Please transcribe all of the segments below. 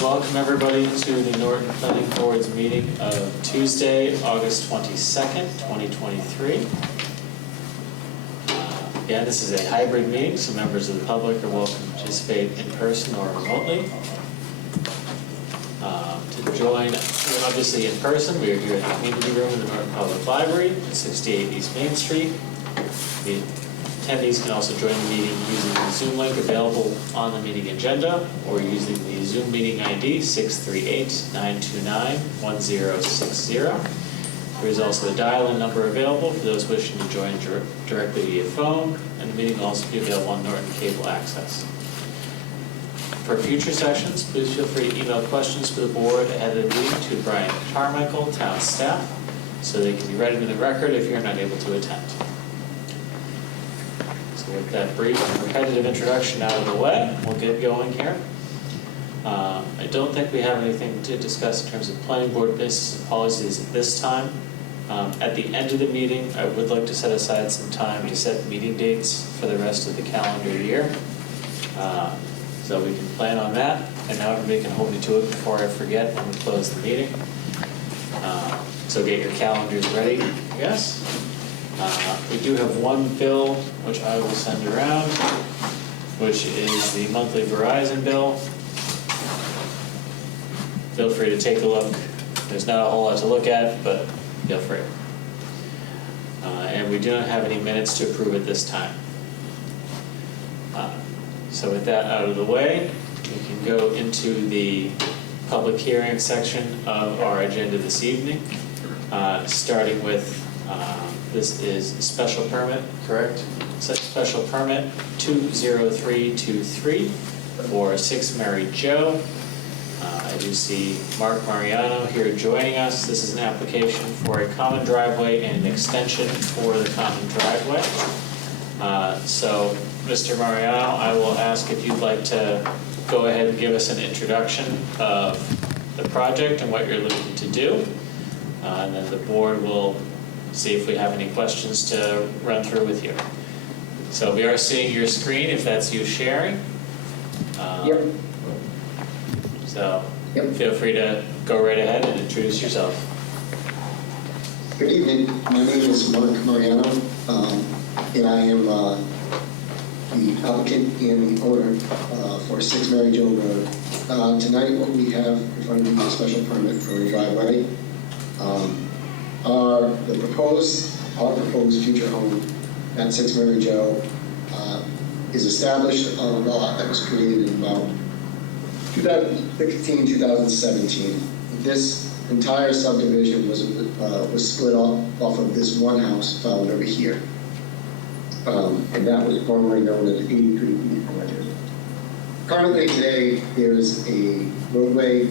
Welcome everybody to the Norton Planning Board's meeting of Tuesday, August 22nd, 2023. Again, this is a hybrid meeting, so members of the public are welcome to participate in person or remotely. To join, obviously in person, we are here at the community room in the Norton Public Library at 68 East Main Street. The attendees can also join the meeting using the Zoom link available on the meeting agenda or using the Zoom meeting ID 638-929-1060. There is also a dial-in number available for those wishing to join directly via phone, and the meeting will also be available on Norton Cable Access. For future sessions, please feel free to email questions to the board ahead of the meeting to Brian Carmichael, town staff, so they can be read into the record if you're not able to attend. With that brief and repetitive introduction out of the way, we'll get going here. I don't think we have anything to discuss in terms of planning board business and policies at this time. At the end of the meeting, I would like to set aside some time to set meeting dates for the rest of the calendar year. So we can plan on that, and now everybody can hold me to it before I forget when we close the meeting. So get your calendars ready, yes? We do have one bill, which I will send around, which is the monthly Verizon bill. Feel free to take a look. There's not a whole lot to look at, but feel free. And we do not have any minutes to approve at this time. So with that out of the way, we can go into the public hearing section of our agenda this evening, starting with this is a special permit, correct? Special permit 20323 for 6 Mary Jo. I do see Mark Mariano here joining us. This is an application for a common driveway and an extension for the common driveway. So, Mr. Mariano, I will ask if you'd like to go ahead and give us an introduction of the project and what you're looking to do. And then the board will see if we have any questions to run through with you. So we are seeing your screen if that's you sharing. Yep. So feel free to go right ahead and introduce yourself. Good evening. My name is Mark Mariano, and I am the applicant and the owner for 6 Mary Jo Road. Tonight what we have in front of me is a special permit for a driveway. Our proposed future home at 6 Mary Jo is established on a lot that was created in about 2016, 2017. This entire subdivision was split off of this one house found over here. And that was formerly known as 83 East Hodges. Currently today, there is a roadway,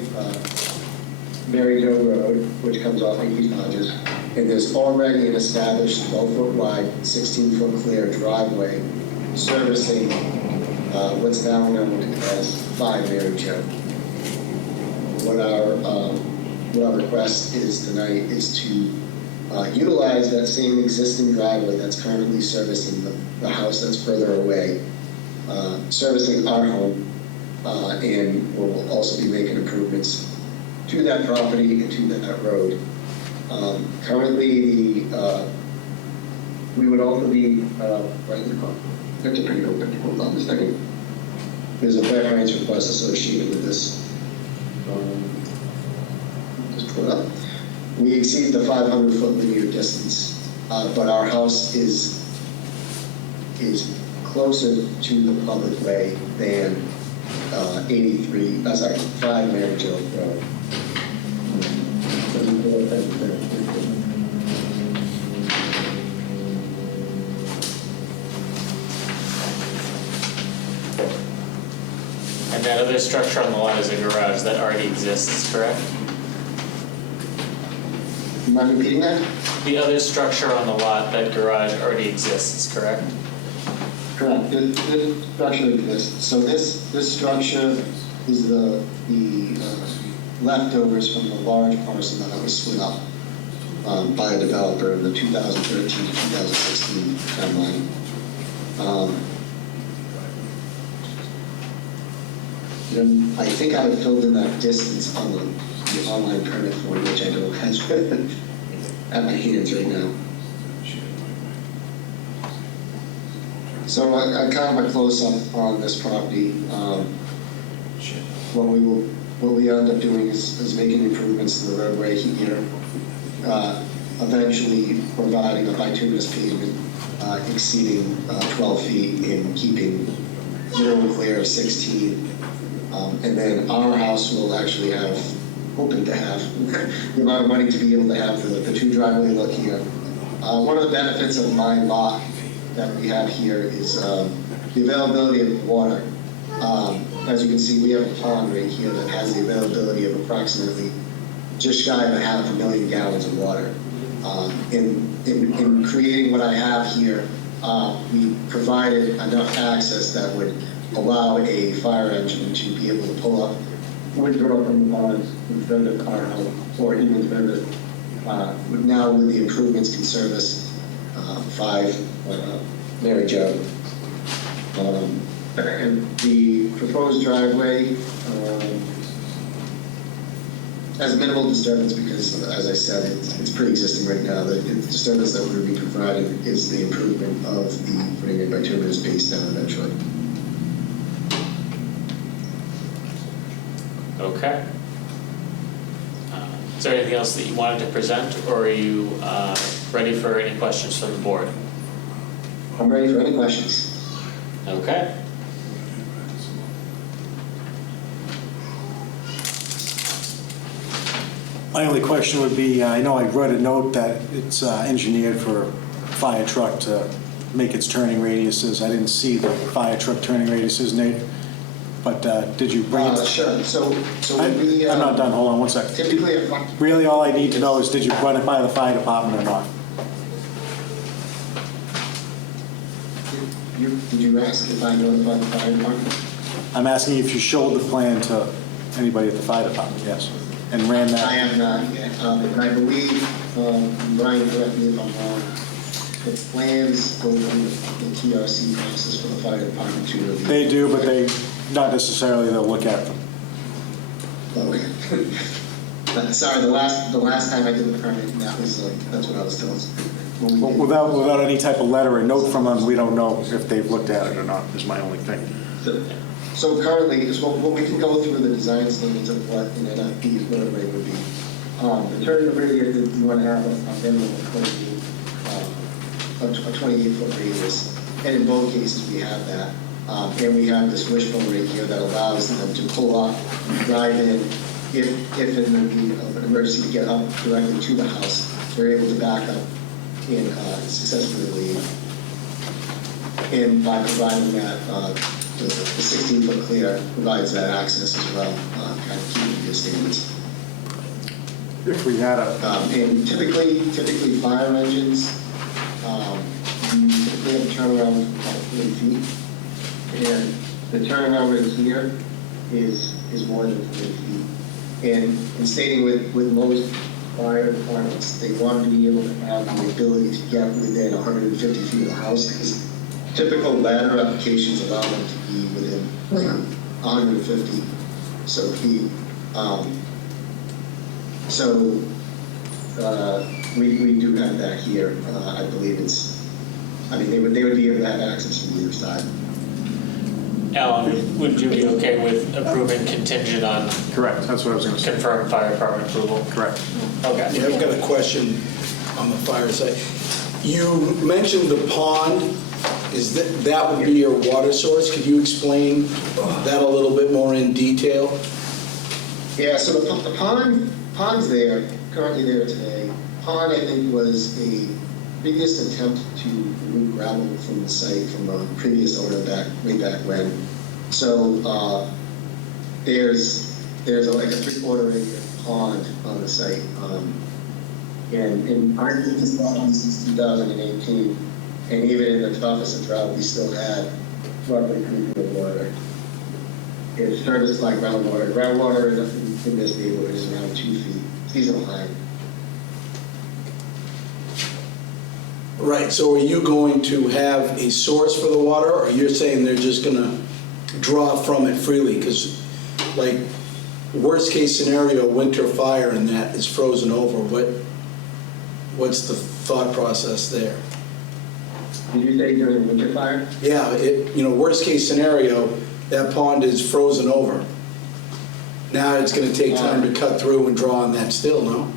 Mary Jo Road, which comes off of East Hodges, and there's already an established 12-foot wide, 16-foot clear driveway servicing what's now known as 5 Mary Jo. What our request is tonight is to utilize that same existing driveway that's currently servicing the house that's further away, servicing our home, and we'll also be making improvements to that property and to that road. Currently, we would also be right in the car. That's a pretty good picture. Hold on a second. There's a variance request associated with this. Just pull it up. We exceed the 500-foot linear distance, but our house is closer to the public way than 5 Mary Jo Road. And that other structure on the lot is a garage that already exists, correct? You mind repeating that? The other structure on the lot, that garage already exists, correct? Correct. This structure exists. So this structure is the leftovers from the large parcel that was split up by a developer in the 2013 to 2016 timeline. Then I think I filled in that distance on the online permit form, which I don't have at my hands right now. So I kind of a close-up on this property. What we end up doing is making improvements to the roadway here, eventually providing a bituminous pavement exceeding 12 feet and keeping zero and clear of 16. And then our house will actually have, hoping to have, the amount of money to be able to have the two driveway look here. One of the benefits of my lot that we have here is the availability of water. As you can see, we have a pond right here that has the availability of approximately just shy of 500,000 gallons of water. In creating what I have here, we provided enough access that would allow a fire engine to be able to pull up, withdraw from the pond, visit our home, or even visit. Now with the improvements can service 5 Mary Jo. And the proposed driveway has minimal disturbance because, as I said, it's pre-existing right now. The disturbance that we're going to be providing is the improvement of the putting a bituminous base down eventually. Okay. Is there anything else that you wanted to present, or are you ready for any questions from the board? I'm ready for any questions. Okay. My only question would be, I know I read a note that it's engineered for a fire truck to make its turning radiuses. I didn't see the fire truck turning radiuses, Nate, but did you bring it? Sure. So when we, I'm not done, hold on one second. Typically, Really, all I need to know is, did you run it by the fire department or not? did you ask if I notified the fire department? I'm asking if you showed the plan to anybody at the fire department, yes, and ran I that. have not yet, and I believe, Brian, correct me if I'm wrong, the plans go through the TRC process for the fire department to review. They do, but they, not necessarily they'll look at them. Okay. Sorry, the last time I did the permit, that's what I was told. When we did- Without any type of letter or note from them, we don't know if they've looked at it or not, is my only thing. So currently, what we can go through the design standards of what an NFP roadway would be. The turn radius, you want to have a minimum of 28-foot radius, and in both cases we have that. And we have this wishbone right here that allows them to pull up, drive in, if in the of an emergency to get up directly to the house, they're able to back up and successfully leave. And by providing that, the 16-foot clear provides that access as well, kind of keeping the standards. If we had a, And typically fire engines, you typically have a turnaround of about 30 feet. And the turnaround right here is more than 30 feet. And in stating with most fire departments, they want to be able to have the ability to get within 150 feet of the house, because typical ladder applications allow them to be within 150 feet. We do have that here. I believe they would be able to have access from either side. Alan, would you be okay with approving contingent on correct, that's what I was going to say. confirmed fire department approval? Correct. Okay. Yeah, I've got a question on the fire side. You mentioned the pond. Is that would be your water source? Could you explain that a little bit more in detail? Yeah, so the pond's there, currently there today. Pond, I think, was a previous attempt to remove gravel from the site from a previous owner way back when. So there's like a 3/4 acre pond on the site. And I've been this property since 2018, and even in the toughest of drought, we still had roughly 3 feet of water. It's serviced by groundwater. Groundwater in this neighborhood is around 2 feet, seasonal high. Right, so are you going to have a source for the water, or you're saying they're just going to draw from it freely? Because like, worst case scenario, winter fire and that is frozen over, what's the thought process there? Did you say during winter fire? Yeah, worst case scenario, that pond is frozen over. Now it's gonna take time to cut through and draw on that still, no?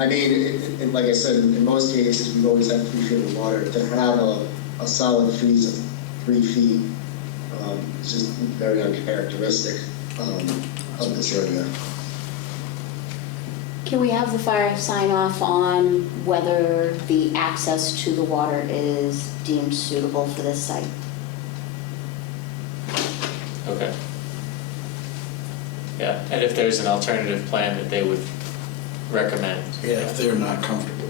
I mean, like I said, in most cases, we've always had 3 feet of water. To have a solid freeze of 3 feet is just very uncharacteristic of this area. Can we have the fire sign off on whether the access to the water is deemed suitable for this site? Okay. Yeah, and if there's an alternative plan that they would recommend. Yeah, if they're not comfortable.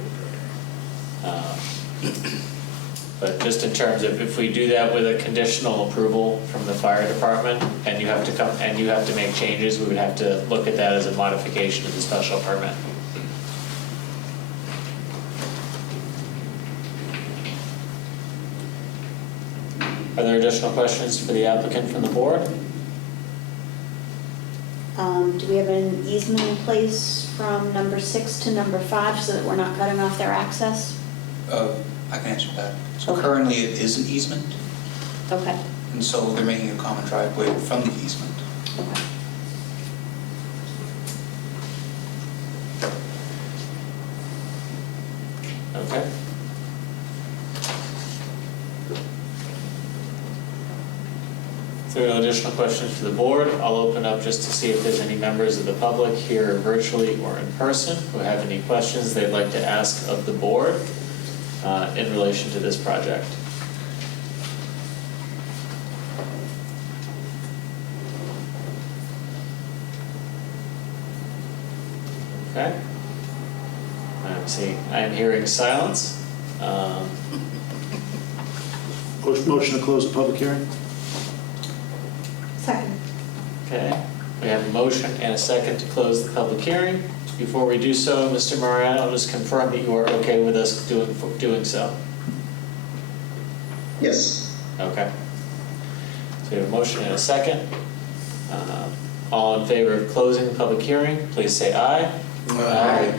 But just in terms of, if we do that with a conditional approval from the fire department, and you have to make changes, we would have to look at that as a modification of the special permit. Are there additional questions for the applicant from the board? Do we have an easement in place from number 6 to number 5 so that we're not cutting off their access? I can answer that. So Okay. currently it is an easement, Okay. and so they're making a common driveway from the easement. Okay. Okay. If there are no additional questions for the board, I'll open up just to see if there's any members of the public here virtually or in person who have any questions they'd like to ask of the board in relation to this project. Okay. I'm hearing silence. Motion to close the public hearing? Second. Okay, we have a motion and a second to close the public hearing. Before we do so, Mr. Moran, I'll just confirm that you are okay with us doing so. Yes. Okay. So we have a motion and a second. All in favor of closing the public hearing, please say aye. Aye.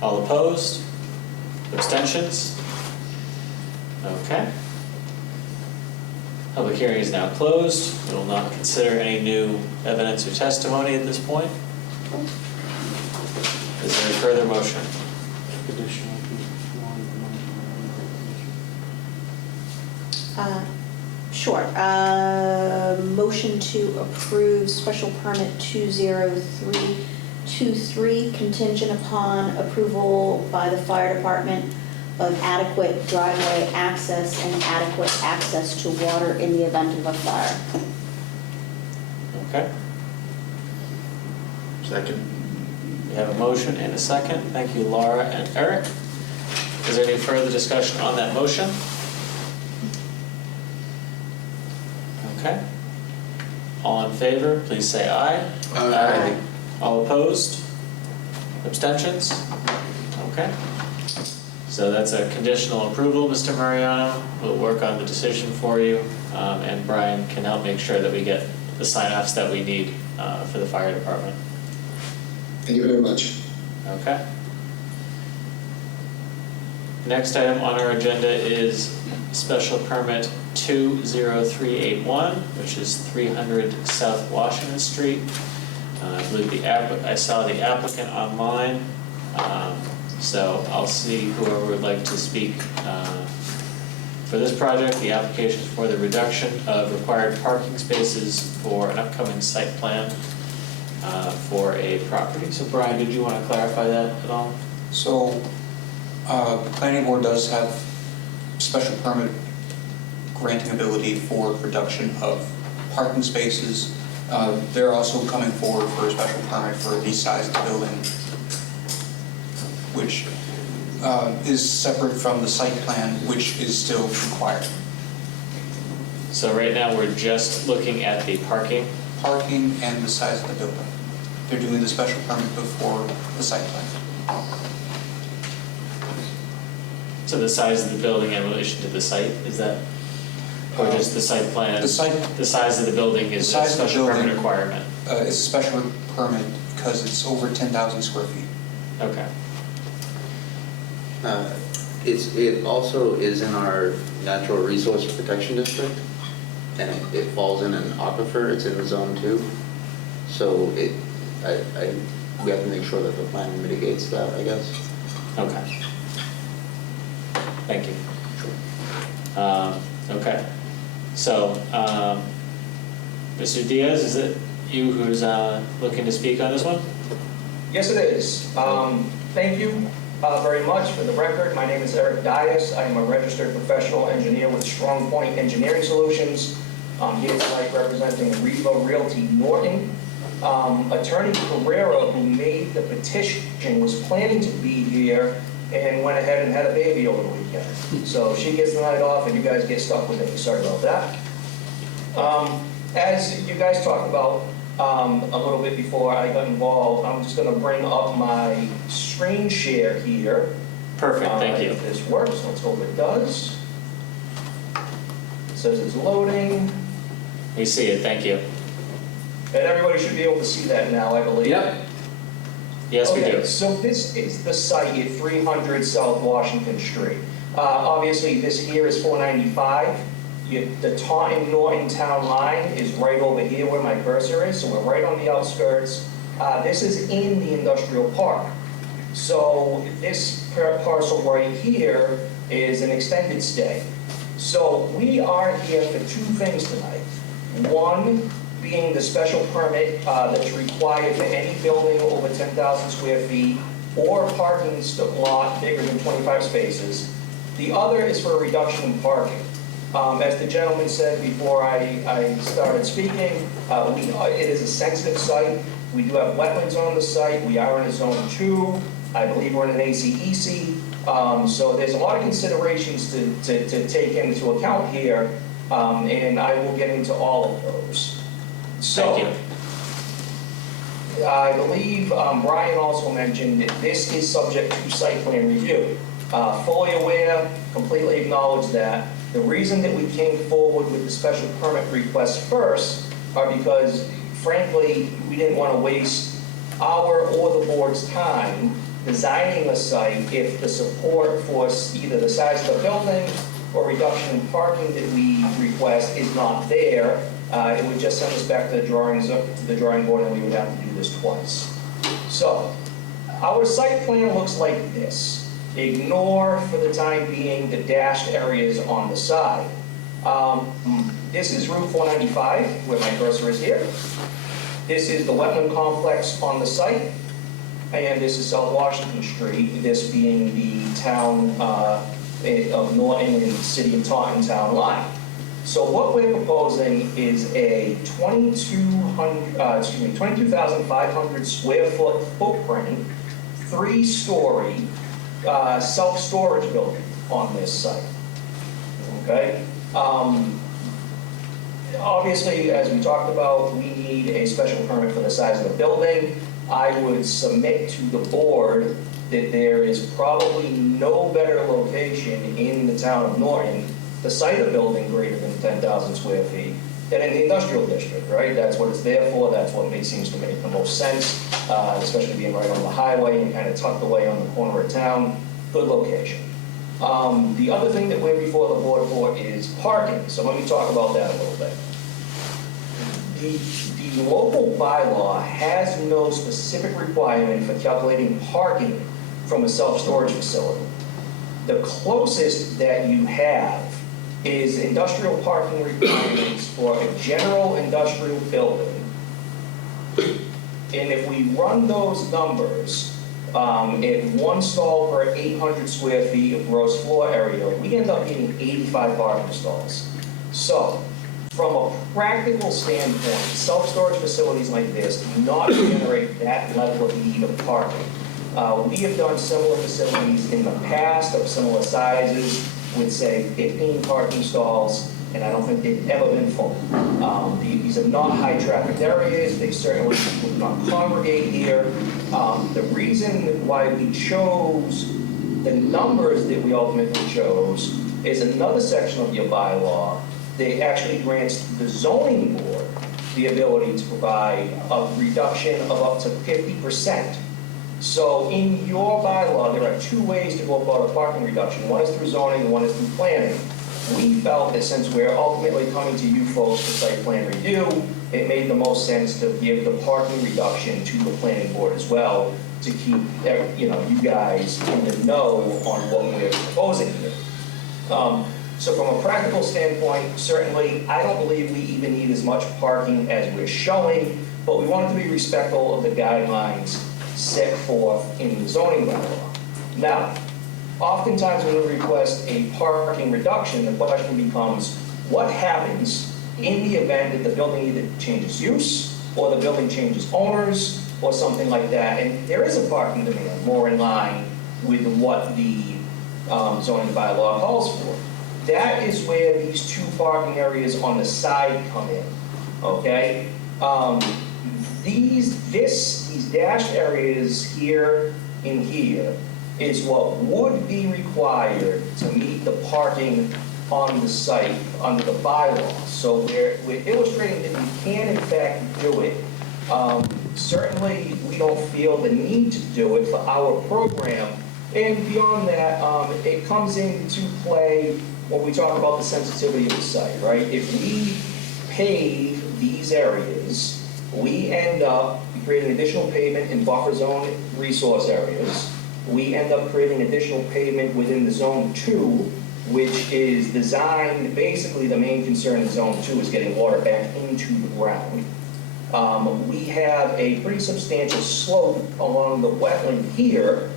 All opposed? Abstentions? Okay. Public hearing is now closed. We will not consider any new evidence or testimony at this point. Is there a further motion? Sure. Motion to approve special permit 20323 contingent upon approval by the fire department of adequate driveway access and adequate access to water in the event of a fire. Okay. Second. We have a motion and a second. Thank you, Laura and Eric. Is there any further discussion on that motion? Okay. All in favor, please say aye. Aye. All opposed? Abstentions? Okay. So that's a conditional approval, Mr. Mariano. We'll work on the decision for you, and Brian can help make sure that we get the sign-offs that we need for the fire department. Thank you very much. Okay. Next item on our agenda is special permit 20381, which is 300 South Washington Street. I believe I saw the applicant online, so I'll see whoever would like to speak for this project. The application is for the reduction of required parking spaces for an upcoming site plan for a property. So Brian, did you want to clarify that at all? So the planning board does have special permit granting ability for reduction of parking spaces. They're also coming forward for a special permit for the size of the building, which is separate from the site plan, which is still required. So right now, we're just looking at the parking. Parking and the size of the building. They're doing the special permit before the site plan. So the size of the building in relation to the site, is that? Or just the site plan? The site- The size of the building is The a size of the special permit building. requirement? It's a special permit because it's over 10,000 square feet. Okay. It also is in our natural resource protection district, and it falls in an aquifer, it's in the zone 2. So we have to make sure that the plan mitigates that, I guess. Okay. Thank you. Okay. So, Mr. Diaz, is it you who's looking to speak on this one? Yes, it is. Thank you very much. For the record, my name is Eric Dias. I am a registered professional engineer with Strong Point Engineering Solutions. I'm here tonight representing Riva Realty Norton. Attorney Carrera, who made the petition, was planning to be here and went ahead and had a baby over the weekend. So she gets the night off and you guys get stuck with it. Sorry about that. As you guys talked about a little bit before I got involved, I'm just going to bring up my screen share here. Perfect, thank you. If this works, let's hope it does. It says it's loading. We see it, thank you. And everybody should be able to see that now, I believe. Yes, we Okay, do. so this is the site at 300 South Washington Street. Obviously, this here is 495. The Taunton Norton Town line is right over here where my cursor is, so we're right on the outskirts. This is in the industrial park. So this parcel right here is an extended stay. So we are here for two things tonight. One, being the special permit that's required for any building over 10,000 square feet or parking lot bigger than 25 spaces. The other is for a reduction in parking. As the gentleman said before I started speaking, it is a sensitive site. We do have wetlands on the site. We are in a zone 2. I believe we're in an ACEC. So there's a lot of considerations to take into account here, and I will get into all of those. Thank you. I believe Brian also mentioned that this is subject to site plan review. Fully aware, completely acknowledge that. The reason that we came forward with the special permit request first are because, frankly, we didn't want to waste our or the board's time designing a site if the support for either the size of the building or reduction in parking that we request is not there. It would just send us back to the drawing board, and we would have to do this twice. So, our site plan looks like this. Ignore, for the time being, the dashed areas on the side. This is Route 495, where my cursor is here. This is the wetland complex on the site. And this is South Washington Street, this being the town of Norton and the city of Taunton town line. So what we're proposing is a 22,500 square foot footprint, 3-story self-storage building on this site. Okay? Obviously, as we talked about, we need a special permit for the size of the building. I would submit to the board that there is probably no better location in the town of Norton to site a building greater than 10,000 square feet than in the industrial district, right? That's what it's there for. That's what seems to make the most sense, especially being right on the highway and kind of tucked away on the corner of town. Good location. The other thing that we're before the board for is parking. So let me talk about that a little bit. The local bylaw has no specific requirement for calculating parking from a self-storage facility. The closest that you have is industrial parking requirements for a general industrial building. And if we run those numbers at 1 stall per 800 square feet of gross floor area, we end up needing 85 parking stalls. So, from a practical standpoint, self-storage facilities like this do not generate that level of need of parking. We have done similar facilities in the past of similar sizes with, say, 15 parking stalls, and I don't think they've ever been full. These are not high-traffic areas. They certainly would not congregate here. The reason why we chose the numbers that we ultimately chose is another section of your bylaw that actually grants the zoning board the ability to provide a reduction of up to 50%. So in your bylaw, there are two ways to go about a parking reduction. One is through zoning and one is through planning. We felt that since we're ultimately coming to you folks for site plan review, it made the most sense to give the parking reduction to the planning board as well, to keep, you guys in the know on what we're proposing here. So from a practical standpoint, certainly, I don't believe we even need as much parking as we're showing, but we wanted to be respectful of the guidelines set forth in the zoning bylaw. Now, oftentimes when we request a parking reduction, the question becomes, what happens in the event that the building either changes use, or the building changes owners, or something like that? And there is a parking demand more in line with what the zoning bylaw calls for. That is where these two parking areas on the side come in, okay? These dashed areas here and here is what would be required to meet the parking on the site under the bylaw. So we're illustrating that we can in fact do it. Certainly, we don't feel the need to do it for our program. And beyond that, it comes into play when we talk about the sensitivity of the site, right? If we pave these areas, we end up creating additional pavement in buffer zone resource areas. We end up creating additional pavement within the zone 2, which is designed, basically the main concern in zone 2 is getting water back into the ground. We have a pretty substantial slope along the wetland here,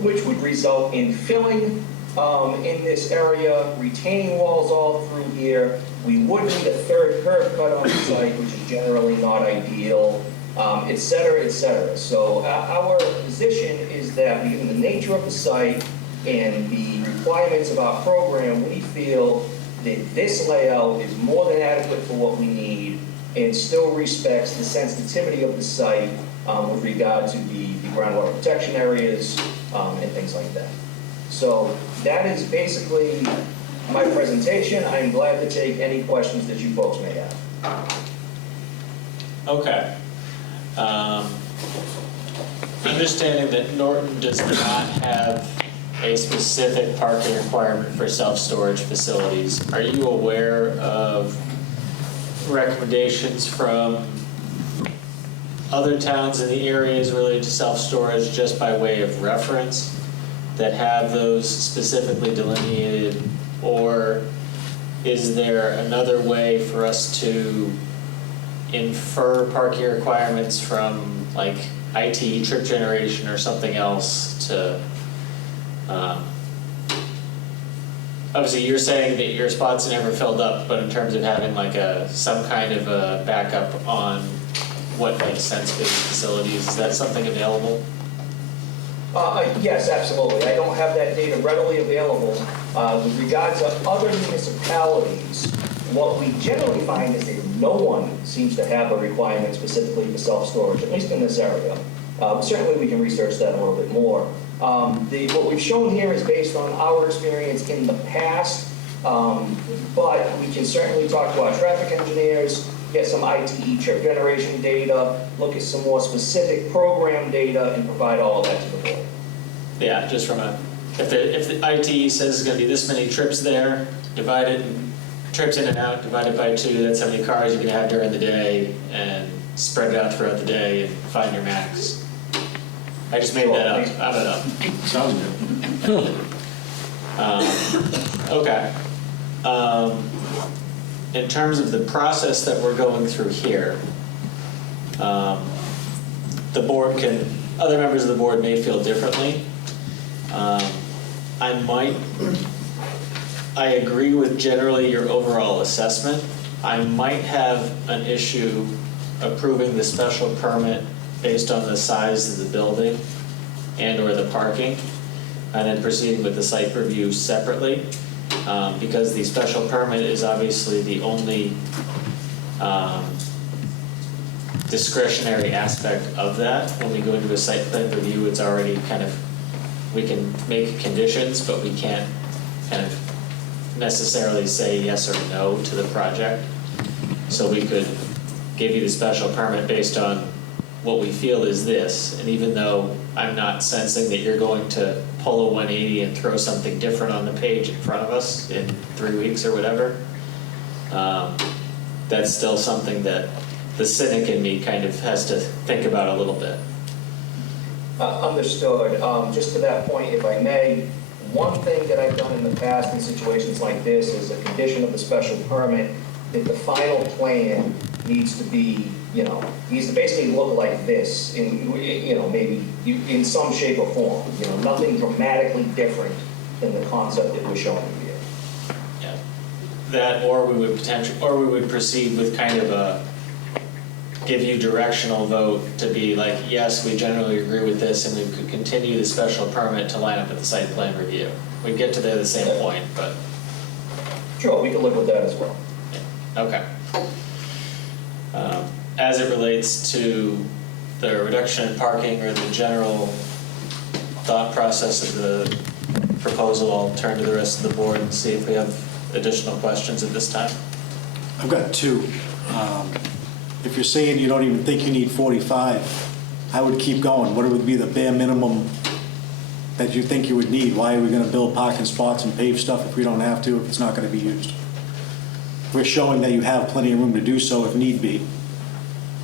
which would result in filling in this area, retaining walls all through here. We would need a third curb cut on the site, which is generally not ideal, et cetera, et cetera. So our position is that given the nature of the site and the requirements of our program, we feel that this layout is more than adequate for what we need and still respects the sensitivity of the site with regard to the groundwater protection areas and things like that. So that is basically my presentation. I am glad to take any questions that you folks may have. Okay. Understanding that Norton does not have a specific parking requirement for self-storage facilities, are you aware of recommendations from other towns in the areas related to self-storage, just by way of reference, that have those specifically delineated? Or is there another way for us to infer parking requirements from like ITE trip generation or something else to, obviously you're saying that your spots never filled up, but in terms of having like some kind of a backup on what makes sense for these facilities, is that something available? Yes, absolutely. I don't have that data readily available. With regards to other municipalities, what we generally find is that no one seems to have a requirement specifically for self-storage, at least in this area. Certainly we can research that a little bit more. What we've shown here is based on our experience in the past, but we can certainly talk to our traffic engineers, get some ITE trip generation data, look at some more specific program data, and provide all of that to the board. Yeah, just from if the ITE says it's going to be this many trips there, divided, trips in and out, divided by 2, that's how many cars you can have during the day, and spread it out throughout the day and find your max. I just made that up. I don't know. Sounds good. Okay. In terms of the process that we're going through here, the board can, other members of the board may feel differently. I agree with generally your overall assessment. I might have an issue approving the special permit based on the size of the building and or the parking, and then proceeding with the site review separately, because the special permit is obviously the only discretionary aspect of that. When we go into a site plan review, it's already kind of, we can make conditions, but we can't kind of necessarily say yes or no to the project. So we could give you the special permit based on what we feel is this, and even though I'm not sensing that you're going to pull a 180 and throw something different on the page in front of us in 3 weeks or whatever, that's still something that the cynic in me kind of has to think about a little bit. Understood. Just to that point, if I may, one thing that I've done in the past in situations like this is a condition of the special permit that the final plan needs to be, needs to basically look like this in, maybe in some shape or form. Nothing dramatically different than the concept that we're showing here. Yeah. That, or we would proceed with kind of a give you directional vote to be like, yes, we generally agree with this, and we could continue the special permit to line up with the site plan review. We'd get to the same point, but. Sure, we can live with that as well. Yeah. Okay. As it relates to the reduction in parking or the general thought process of the proposal, I'll turn to the rest of the board and see if we have additional questions at this time. I've got two. If you're saying you don't even think you need 45, I would keep going. What would be the bare minimum that you think you would need? Why are we going to build parking spots and pave stuff if we don't have to, if it's not going to be used? We're showing that you have plenty of room to do so if need be.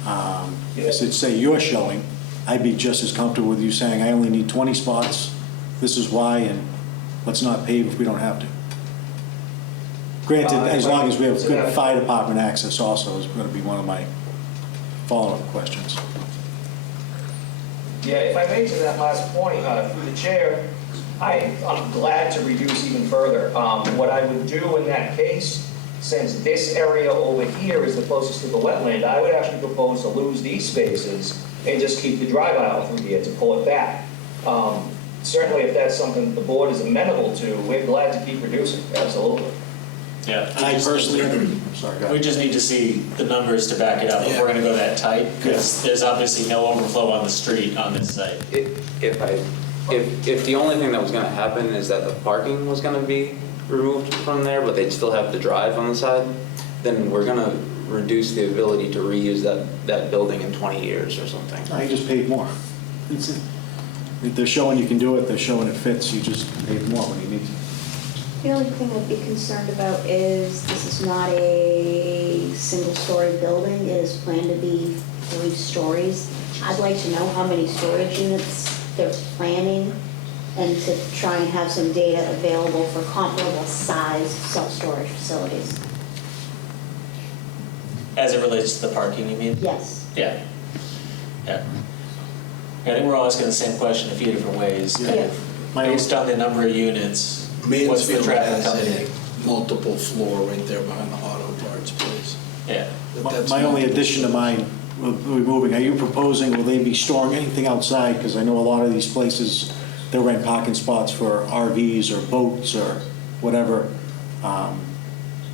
I should say you're showing, I'd be just as comfortable with you saying, I only need 20 spots, this is why, and let's not pave if we don't have to. Granted, as long as we have good fire department access also is going to be one of my follow-up questions. Yeah, if I may to that last point, through the chair, I'm glad to reduce even further. What I would do in that case, since this area over here is the closest to the wetland, I would actually propose to lose these spaces and just keep the drive aisle through here to pull it back. Certainly, if that's something the board is amenable to, we're glad to keep reducing, absolutely. Yeah. I personally, sorry, go We ahead. just need to see the numbers to back it up if we're going to go that tight, because there's obviously no overflow on the street on this site. If the only thing that was gonna happen is that the parking was gonna be removed from there, but they'd still have the drive on the side, then we're gonna reduce the ability to reuse that building in 20 years or something. No, you just paid more. That's it. If they're showing you can do it, they're showing it fits, you just paid more when you need to. The only thing I'd be concerned about is this is not a single-story building. It is planned to be 3 stories. I'd like to know how many storage units they're planning and to try and have some data available for comparable sized self-storage facilities. As it relates to the parking, you mean? Yes. Yeah. Yeah. I think we're all asking the same question a few different ways. Kind Yeah. of based on the number of units, what's the Mansfield traffic has coming a in? multiple floor right there behind the auto parts place. Yeah. My only addition to mine, removing, are you proposing, will they be storing anything outside? Because I know a lot of these places, they'll rent parking spots for RVs or boats or whatever.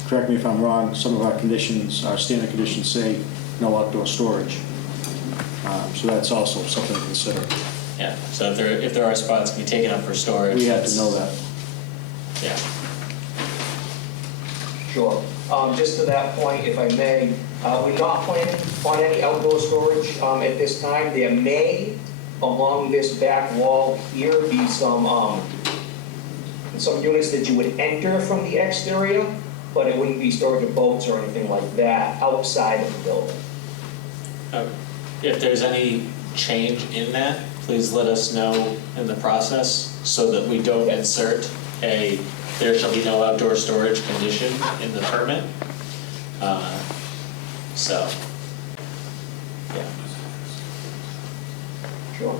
Correct me if I'm wrong, some of our conditions, our standard conditions say no outdoor storage. So that's also something to consider. Yeah. So if there are spots to be taken up for storage, We have that's- to know that. Yeah. Sure. Just to that point, if I may, we're not planning on any outdoor storage at this time. There may, along this back wall here, be some units that you would enter from the exterior, but it wouldn't be storage of boats or anything like that outside of the building. If there's any change in that, please let us know in the process so that we don't insert a there shall be no outdoor storage condition in the permit. So, yeah. Sure.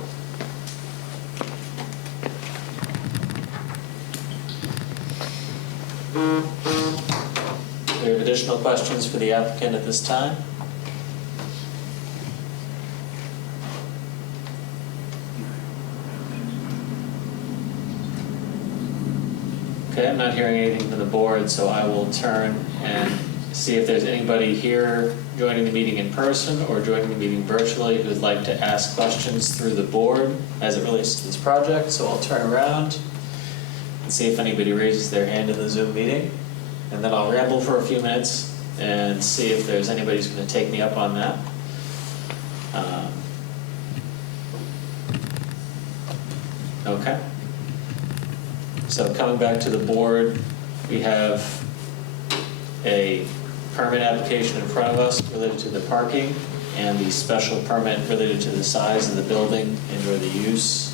Do we have additional questions for the applicant at this time? Okay, I'm not hearing anything from the board, so I will turn and see if there's anybody here joining the meeting in person or joining the meeting virtually who'd like to ask questions through the board as it relates to this project. So I'll turn around and see if anybody raises their hand in the Zoom meeting. and then I'll ramble for a few minutes and see if there's anybody who's going to take me up on that. Okay. So coming back to the board, we have a permit application in front of us related to the parking and the special permit related to the size of the building and or the use.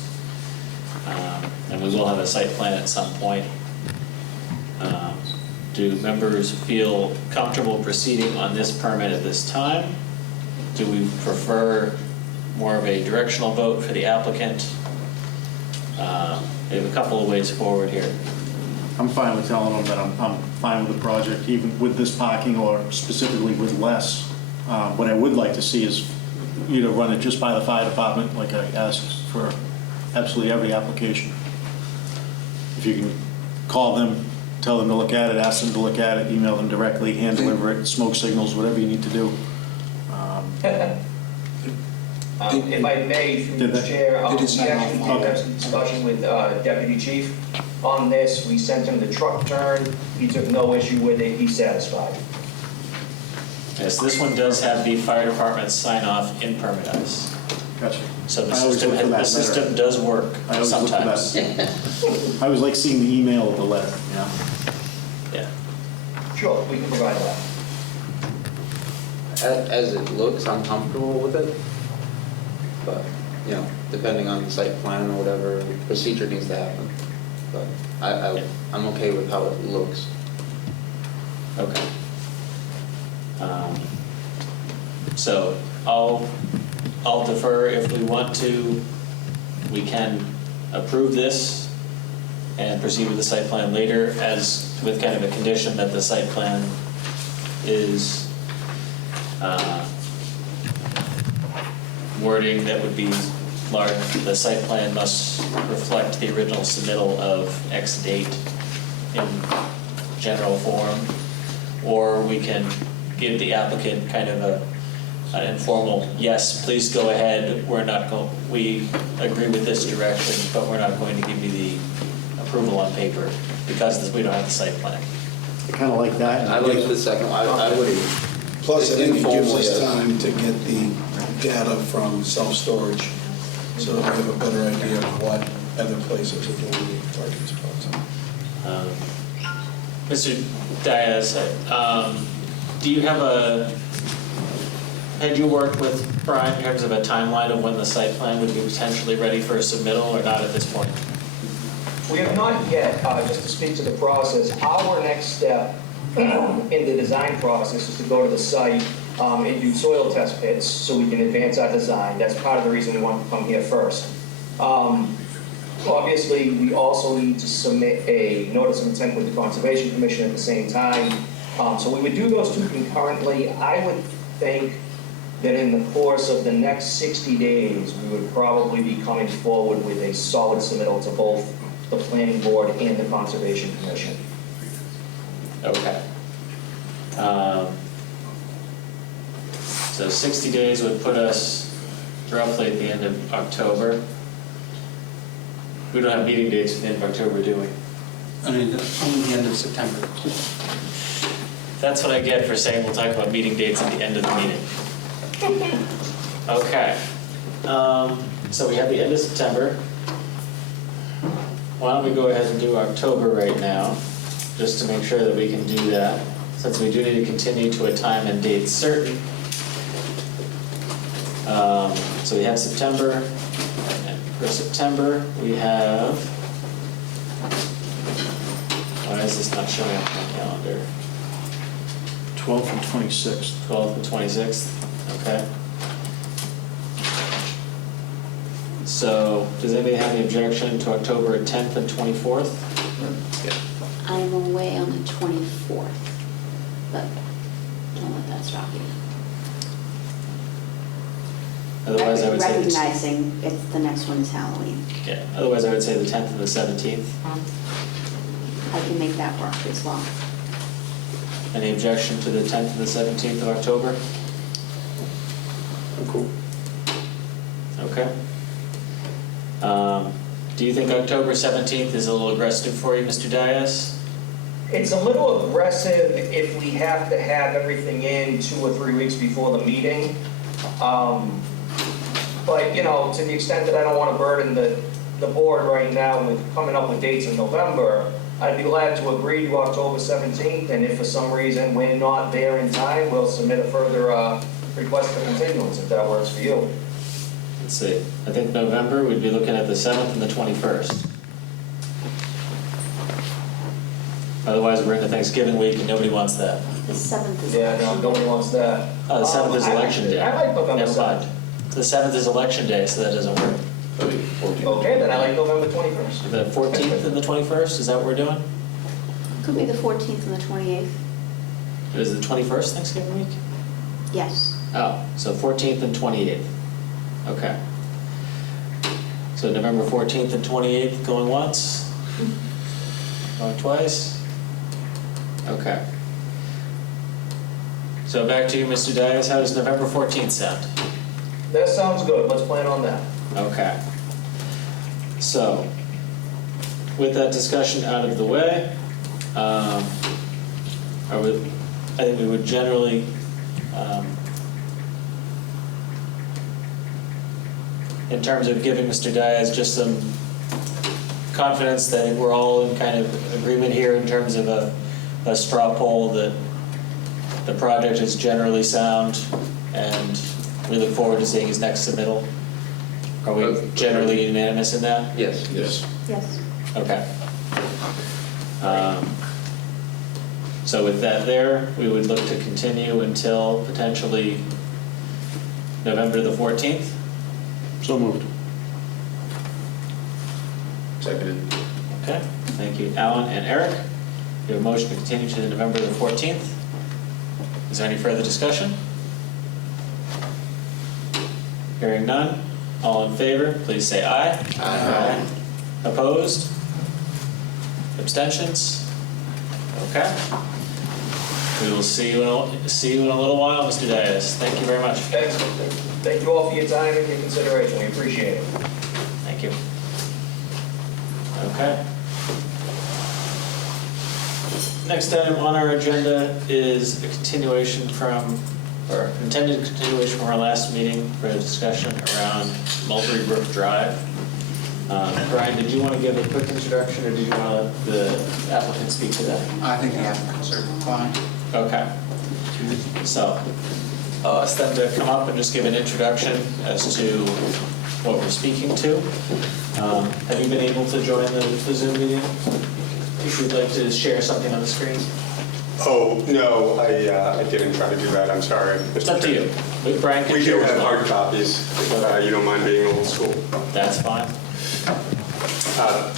And we will have a site plan at some point. Do members feel comfortable proceeding on this permit at this time? Do we prefer more of a directional vote for the applicant? We have a couple of ways forward here. I'm fine with telling them that I'm fine with the project, even with this parking or specifically with less. What I would like to see is either run it just by the fire department, like I asked for absolutely every application. If you can call them, tell them to look at it, ask them to look at it, email them directly, hand deliver it, smoke signals, whatever you need to do. If I may, through the chair, we actually did have some discussion with Deputy Chief on this. We sent him the truck turn. He took no issue with it. He's satisfied. Yes, this one does have the fire department's sign off in Permitize. Gotcha. So the I always system, look for that the system letter. does work I always look for sometimes. that. I always like seeing the email of the letter, you know? Yeah. Sure, we can provide that. As it looks, I'm comfortable with it. But, you know, depending on the site plan or whatever procedure needs to happen. But I'm okay with how it looks. Okay. So I'll defer. If we want to, we can approve this and proceed with the site plan later, as with kind of a condition that the site plan is wording that would be large. The site plan must reflect the original submittal of X date in general form, or we can give the applicant kind of an informal, yes, please go ahead, we agree with this direction, but we're not going to give you the approval on paper because we don't have the site plan. I kind of like that. I like the second one. I would. Plus, I think it gives us Informal, time to get the data from self-storage, so that we have a better idea of what other places are doing with parking spots. Mr. Diaz, do you have had you worked with Brian in terms of a timeline of when the site plan would be potentially ready for a submittal or not at this point? We have not yet, just to speak to the process, our next step in the design process is to go to the site and do soil test pits so we can advance our design. That's part of the reason we want to come here first. Obviously, we also need to submit a notice of intent with the Conservation Commission at the same time. So we would do those two concurrently. I would think that in the course of the next 60 days, we would probably be coming forward with a solid submittal to both the Planning Board and the Conservation Commission. Okay. So 60 days would put us roughly at the end of October. We don't have meeting dates for the end of October, do we? I mean, only the end of September. That's what I get for saying we'll talk about meeting dates at the end of the meeting. Okay. So we have the end of September. Why don't we go ahead and do October right now, just to make sure that we can do that, since we do need to continue to a time and date certain. So we have September, and for September we have, why is this not showing up on my calendar? 12th and 26th. 12th and 26th, okay. So, does anybody have any objection to October 10th and 24th? I'm away on the 24th, but don't let that stop you. Otherwise, I would say, Recognizing the next one is Halloween. yeah, otherwise I would say the 10th and the 17th. I can make that work as well. Any objection to the 10th and the 17th of October? I'm cool. Okay. Do you think October 17th is a little aggressive for you, Mr. Dias? It's a little aggressive if we have to have everything in 2 or 3 weeks before the meeting. But, you know, to the extent that I don't want to burden the board right now with coming up with dates in November, I'd be glad to agree to October 17th, and if for some reason we're not there in time, we'll submit a further request for continuance, if that works for you. Let's see, I think November, we'd be looking at the 7th and the 21st. Otherwise, we're into Thanksgiving week and nobody wants that. The 7th is Yeah, no, election nobody day. wants that. Oh, the 7th is election day. I like November Never 7th. mind. The 7th is election day, so that doesn't work. Okay, then I like November 21st. The 14th and the 21st, is that what we're doing? Could be the 14th and the 28th. Is the 21st Thanksgiving week? Yes. Oh, so 14th and 28th. Okay. So November 14th and 28th going once? Going twice? Okay. So back to you, Mr. Dias, how does November 14th sound? That sounds good, let's plan on that. Okay. So, with that discussion out of the way, I think we would generally, in terms of giving Mr. Dias just some confidence that we're all in kind of agreement here in terms of a straw poll that the project is generally sound, and we look forward to seeing his next submittal. Are we generally unanimous in that? Yes. Yes. Yes. Okay. So with that there, we would look to continue until potentially November the 14th. So moved. Seconded. Okay, thank you, Alan and Eric. We have a motion to continue to November the 14th. Is there any further discussion? Hearing none, all in favor, please say aye. Aye. Opposed? Abstentions? Okay. We will see you in a little while, Mr. Dias. Thank you very much. Thanks. Thank you all for your time and your consideration, we appreciate it. Thank you. Okay. Next item on our agenda is a continuation from, or intended continuation from our last meeting for a discussion around Mulberry Brook Drive. Brian, did you want to give a quick introduction, or did you want to let the applicant speak to that? I think the applicants are fine. Okay. So, I'll ask them to come up and just give an introduction as to what we're speaking to. Have you been able to join the Zoom meeting? If you'd like to share something on the screen. Oh, no, I didn't try to do that, I'm sorry. It's up to you. Brian can We share do as have well. hard copies, if you don't mind being old school. That's fine.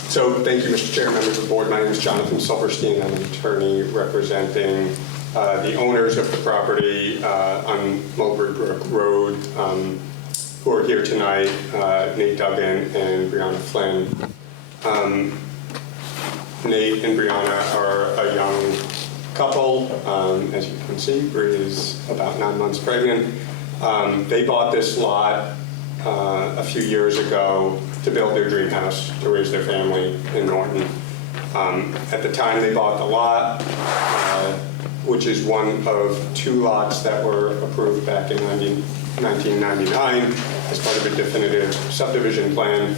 So thank you, Mr. Chair, members of the board. My name is Jonathan Silverstein. I'm an attorney representing the owners of the property on Mulberry Brook Road who are here tonight, Nate Duggan and Brianna Flynn. Nate and Brianna are a young couple. As you can see, Bri is about 9 months pregnant. They bought this lot a few years ago to build their dream house, to raise their family in Norton. At the time they bought the lot, which is one of 2 lots that were approved back in 1999 as part of a definitive subdivision plan,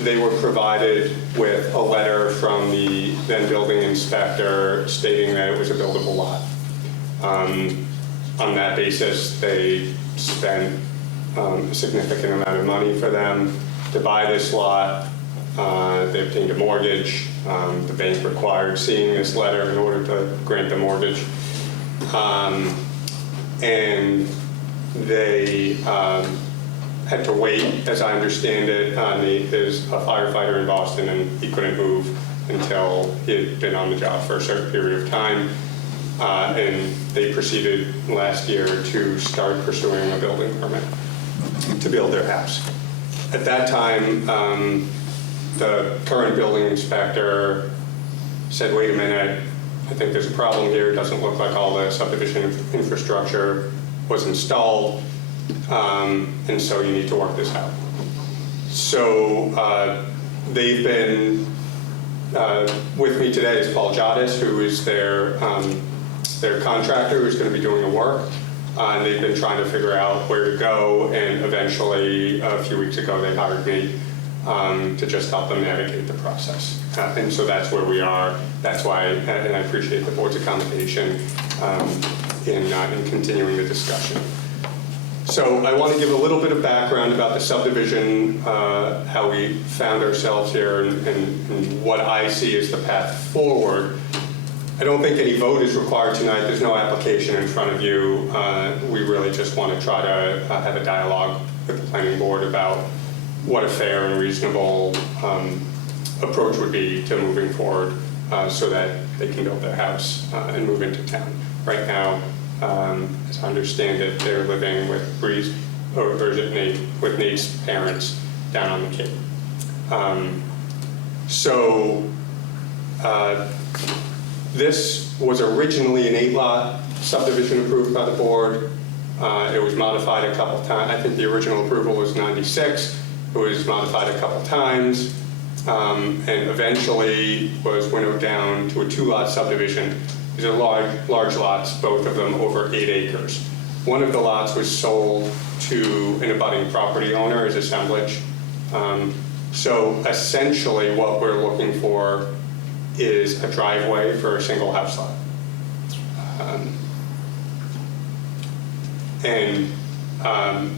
they were provided with a letter from the then building inspector stating that it was a buildable lot. On that basis, they spent a significant amount of money for them to buy this lot. They obtained a mortgage. The bank required seeing this letter in order to grant the mortgage. And they had to wait, as I understand it. Nate is a firefighter in Boston, and he couldn't move until he had been on the job for a certain period of time. And they proceeded last year to start pursuing a building permit to build their house. At that time, the current building inspector said, wait a minute, I think there's a problem here. It doesn't look like all the subdivision infrastructure was installed, and so you need to work this out. So they've been With me today is Paul Jottis, who is their contractor who's going to be doing the work. And they've been trying to figure out where to go, and eventually, a few weeks ago, they hired me to just help them navigate the process. And so that's where we are. That's why, and I appreciate the board's accommodation in continuing the discussion. So I want to give a little bit of background about the subdivision, how we found ourselves here, and what I see as the path forward. I don't think any vote is required tonight. There's no application in front of you. We really just want to try to have a dialogue with the planning board about what a fair and reasonable approach would be to moving forward so that they can build their house and move into town. Right now, as I understand it, they're living with Bree's, or is it Nate, with Nate's parents down on the Cape. This was originally an 8-lot subdivision approved by the board. It was modified a couple times. I think the original approval was 96. It was modified a couple times, and eventually was winnowed down to a 2-lot subdivision. These are large lots, both of them over 8 acres. One of the lots was sold to an abutting property owner as assemblage. So essentially what we're looking for is a driveway for a single house lot.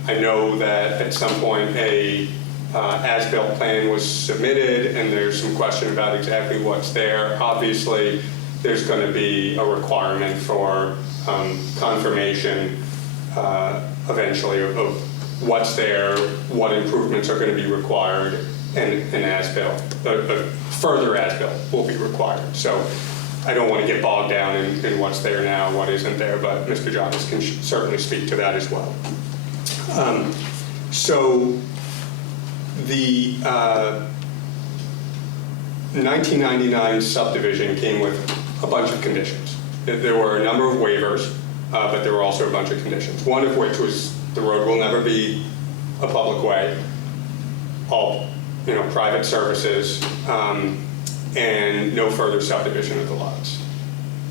I know that at some point a as-built plan was submitted, and there's some question about exactly what's there. Obviously, there's going to be a requirement for confirmation eventually of what's there, what improvements are going to be required, and an as-built, a further as-built will be required. So I don't want to get bogged down in what's there now, what isn't there, but Mr. Jottis can certainly speak to that as well. So the 1999 subdivision came with a bunch of conditions. There were a number of waivers, but there were also a bunch of conditions. One of which was the road will never be a public way, all private services, and no further subdivision of the lots.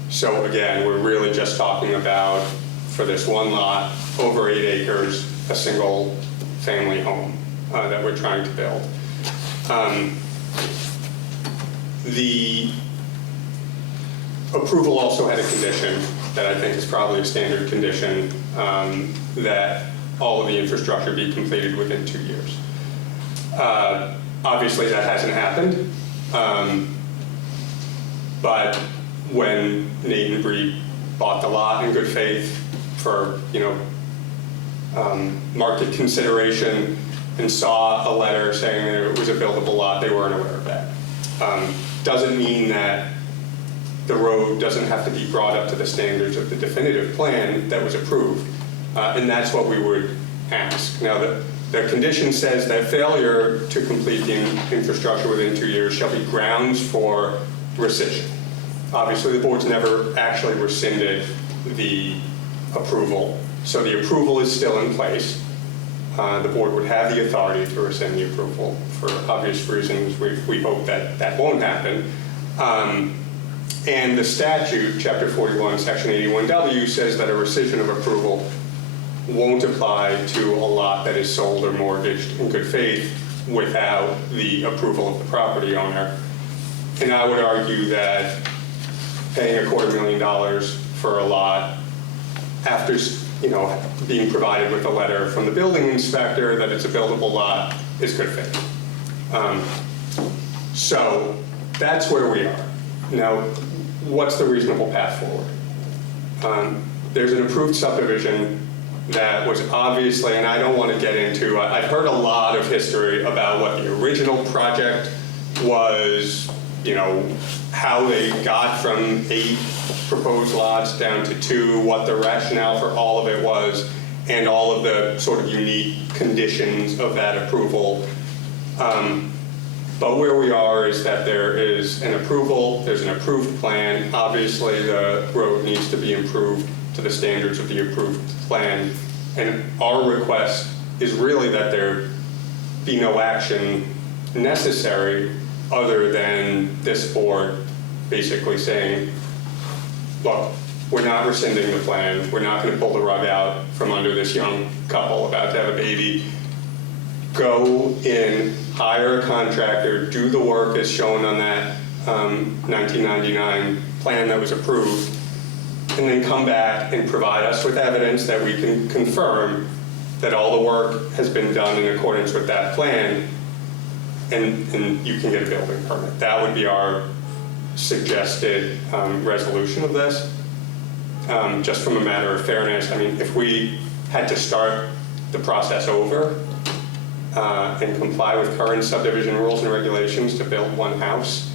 So again, we're really just talking about, for this one lot, over 8 acres, a single family home that we're trying to build. The approval also had a condition that I think is probably a standard condition, that all of the infrastructure be completed within 2 years. Obviously that hasn't happened, but when Nate and Bree bought the lot in good faith for market consideration and saw a letter saying that it was a buildable lot, they weren't aware of that. Doesn't mean that the road doesn't have to be brought up to the standards of the definitive plan that was approved, and that's what we would ask. Now, the condition says that failure to complete the infrastructure within 2 years shall be grounds for rescission. Obviously, the board's never actually rescinded the approval, so the approval is still in place. The board would have the authority to rescind the approval. For obvious reasons, we hope that that won't happen. And the statute, Chapter 41, Section 81W, says that a rescission of approval won't apply to a lot that is sold or mortgaged in good faith without the approval of the property owner. And I would argue that paying $250,000 for a lot after being provided with a letter from the building inspector that it's a buildable lot is good faith. So that's where we are. Now, what's the reasonable path forward? There's an approved subdivision that was obviously, and I don't want to get into, I've heard a lot of history about what the original project was, how they got from 8 proposed lots down to 2, what the rationale for all of it was, and all of the sort of unique conditions of that approval. But where we are is that there is an approval, there's an approved plan. Obviously, the road needs to be improved to the standards of the approved plan. And our request is really that there be no action necessary other than this board basically saying, look, we're not rescinding the plan, we're not gonna pull the rug out from under this young couple about to have a baby. Go in, hire a contractor, do the work as shown on that 1999 plan that was approved, and then come back and provide us with evidence that we can confirm that all the work has been done in accordance with that plan, and you can get a building permit. That would be our suggested resolution of this. Just from a matter of fairness, I mean, if we had to start the process over and comply with current subdivision rules and regulations to build one house,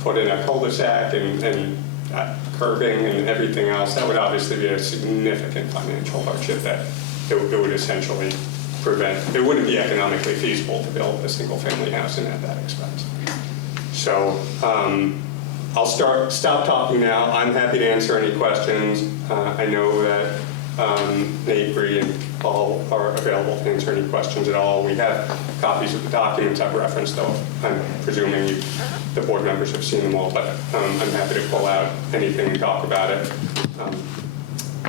put in a cul-de-sac and curbing and everything else, that would obviously be a significant financial hardship that it would essentially prevent. It wouldn't be economically feasible to build a single-family house and at that expense. So I'll stop talking now. I'm happy to answer any questions. I know that Nate, Bree, and Paul are available to answer any questions at all. We have copies of the documents I've referenced, though I'm presuming the board members have seen them all, but I'm happy to pull out anything and talk about it.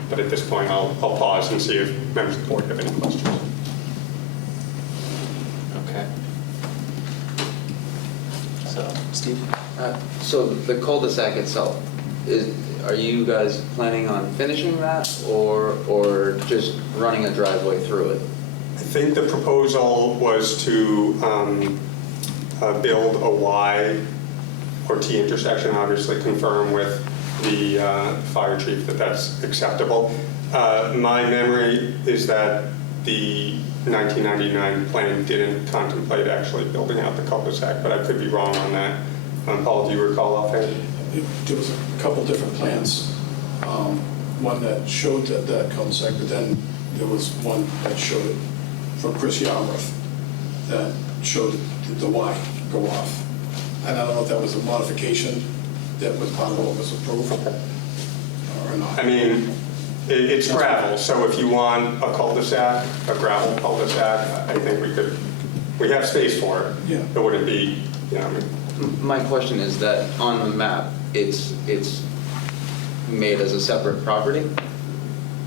But at this point, I'll pause and see if members of the board have any questions. Okay. So, Steve? So the cul-de-sac itself, are you guys planning on finishing that or just running a driveway through it? I think the proposal was to build a Y or T intersection, obviously confirm with the fire chief that that's acceptable. My memory is that the 1999 plan didn't contemplate actually building out the cul-de-sac, but I could be wrong on that. Paul, do you recall offhand? There was a couple different plans. One that showed that cul-de-sac, but then there was one that showed it from Chris Yarmouth that showed the Y go off. And I don't know if that was a modification that was part of what was approved or not. I mean, it's gravel, so if you want a cul-de-sac, a gravel cul-de-sac, I think we have space for it. Yeah. It wouldn't be, you know, I mean, My question is that on the map, it's made as a separate property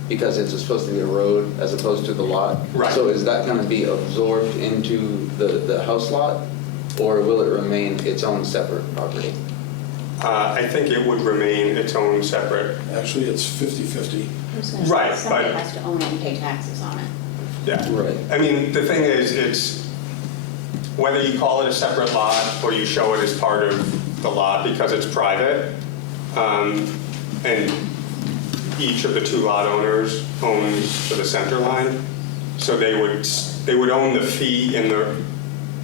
because it's supposed to be a road as opposed to the lot. Right. So is that going to be absorbed into the house lot, or will it remain its own separate property? I think it would remain its own separate. Actually, it's 50-50. I was gonna say, Right, somebody but- has to own it and pay taxes on it. Yeah. Right. I mean, the thing is, it's whether you call it a separate lot or you show it as part of the lot because it's private, and each of the two lot owners owns to the center line, so they would own the fee in